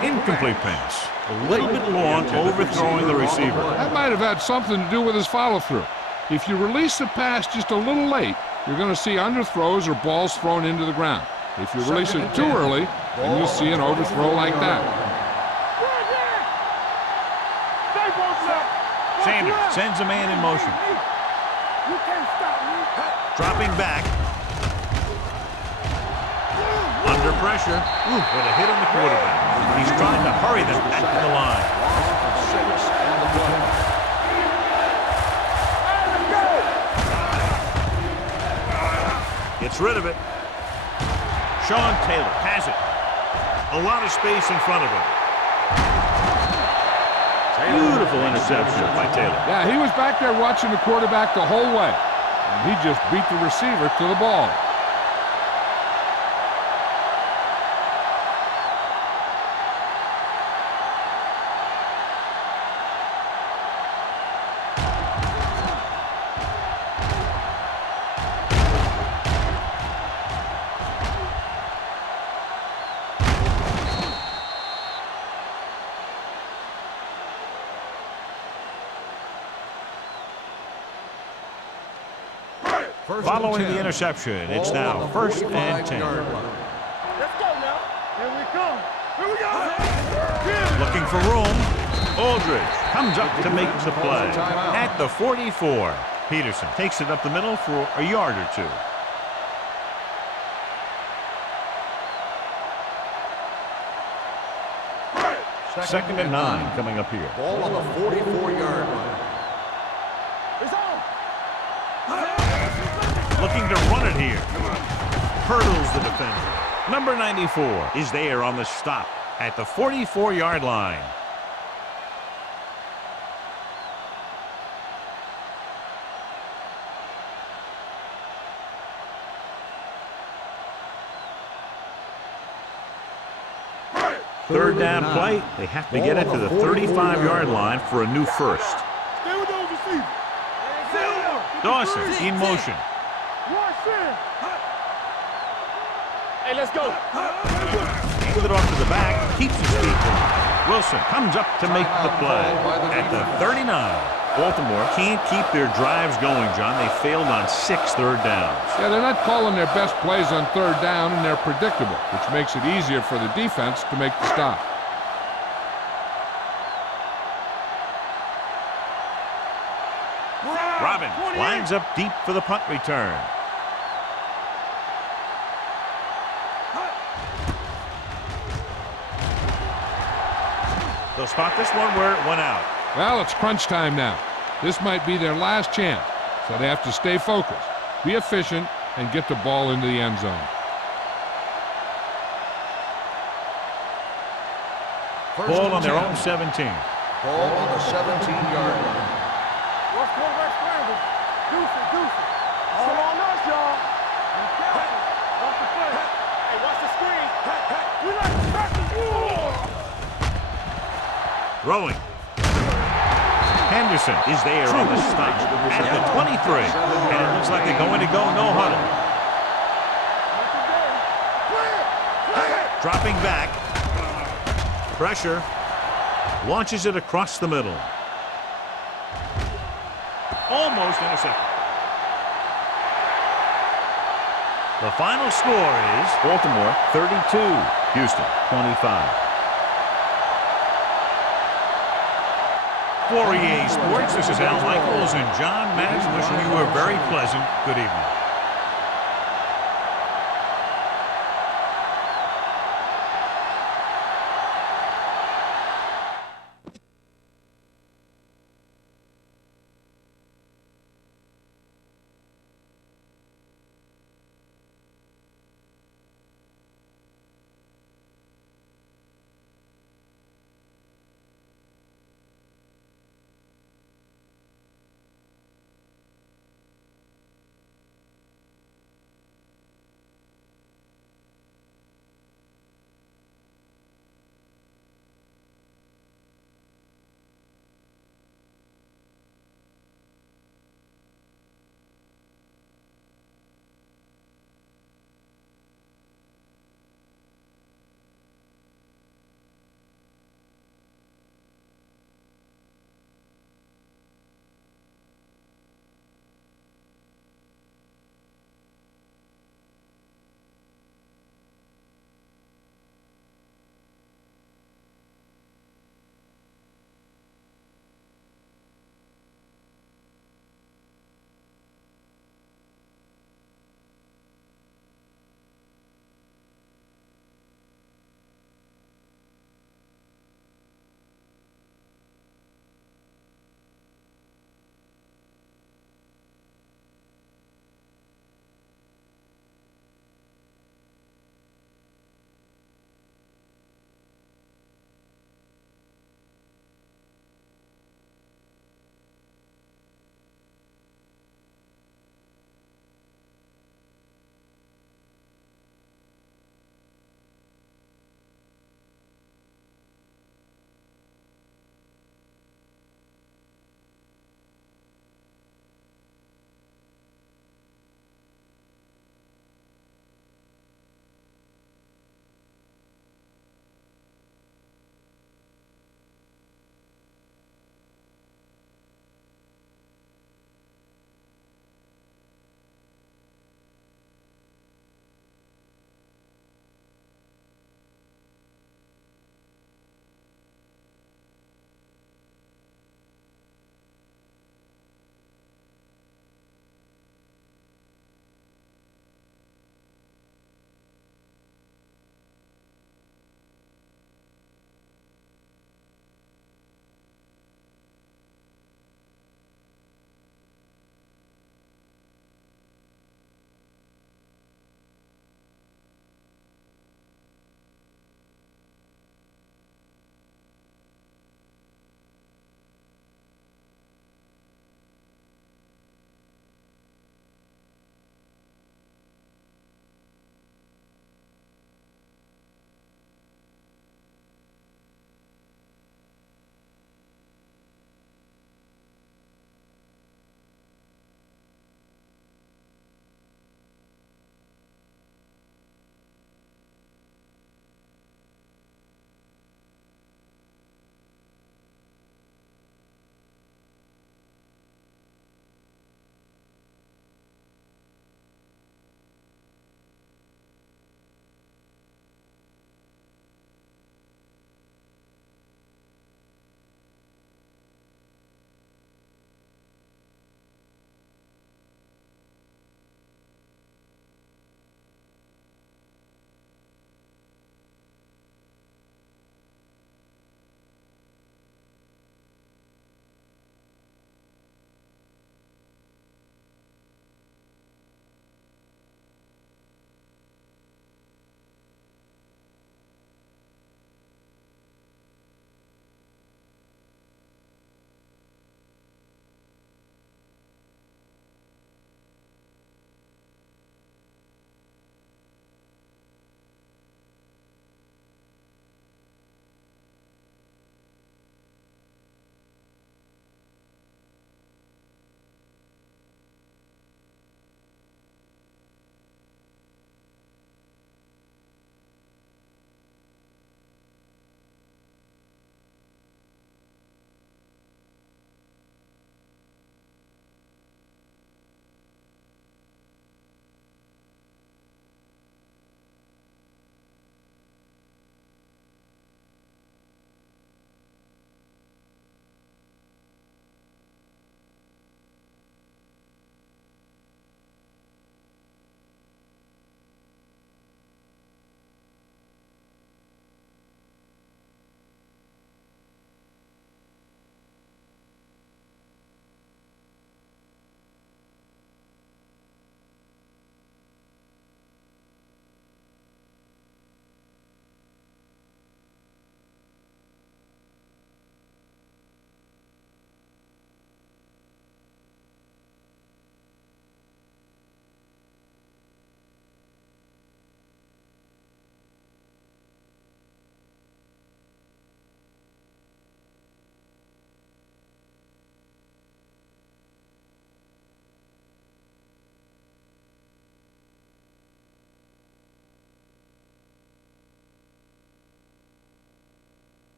Incomplete pass. A little bit long, overthrowing the receiver. That might have had something to do with his follow-through. If you release the pass just a little late, you're going to see underthrows or balls thrown into the ground. If you release it too early, then you'll see an overthrow like that. Sanders sends a man in motion. You can't stop me. Dropping back. Under pressure. Ooh, what a hit on the quarterback. He's trying to hurry them back to the line. 6 on the play. Gets rid of it. Sean Taylor has it. A lot of space in front of him. Beautiful interception by Taylor. Yeah, he was back there watching the quarterback the whole way. And he just beat the receiver to the ball. Following the interception, it's now 1st and 10. Let's go now. Here we come. Here we go. Looking for room. Aldridge comes up to make the play. At the 44, Peterson takes it up the middle for a yard or two. Second and 9 coming up here. Ball on the 44-yard line. It's on. Looking to run it here. Hurdles the defender. Number 94 is there on the stop at the 44-yard line. Third down play. They have to get it to the 35-yard line for a new first. Stay with those receivers. Dawson in motion. Rush in. Hey, let's go. With it off to the back, keeps his feet alive. Wilson comes up to make the play at the 39. Baltimore can't keep their drives going, John. They failed on 6 third downs. Yeah, they're not calling their best plays on third down, and they're predictable, which makes it easier for the defense to make the stop. Robin lines up deep for the punt return. They'll spot this one where it went out. Well, it's crunch time now. This might be their last chance, so they have to stay focused, be efficient, and get the ball into the end zone. Ball on their own 17. Ball on the 17-yard line. Watch quarterback scramble. Deuce it. All on us, y'all. Be careful. Watch the play. Hey, watch the screen. We like to back the Throwing. Henderson is there on the stop at the 23. And it looks like they're going to go no huddle. Dropping back. Pressure. Launches it across the middle. Almost intercepted. The final score is Baltimore 32, Houston 25. For EA Sports, this is Al Michaels and John Madden wishing you a very pleasant good evening.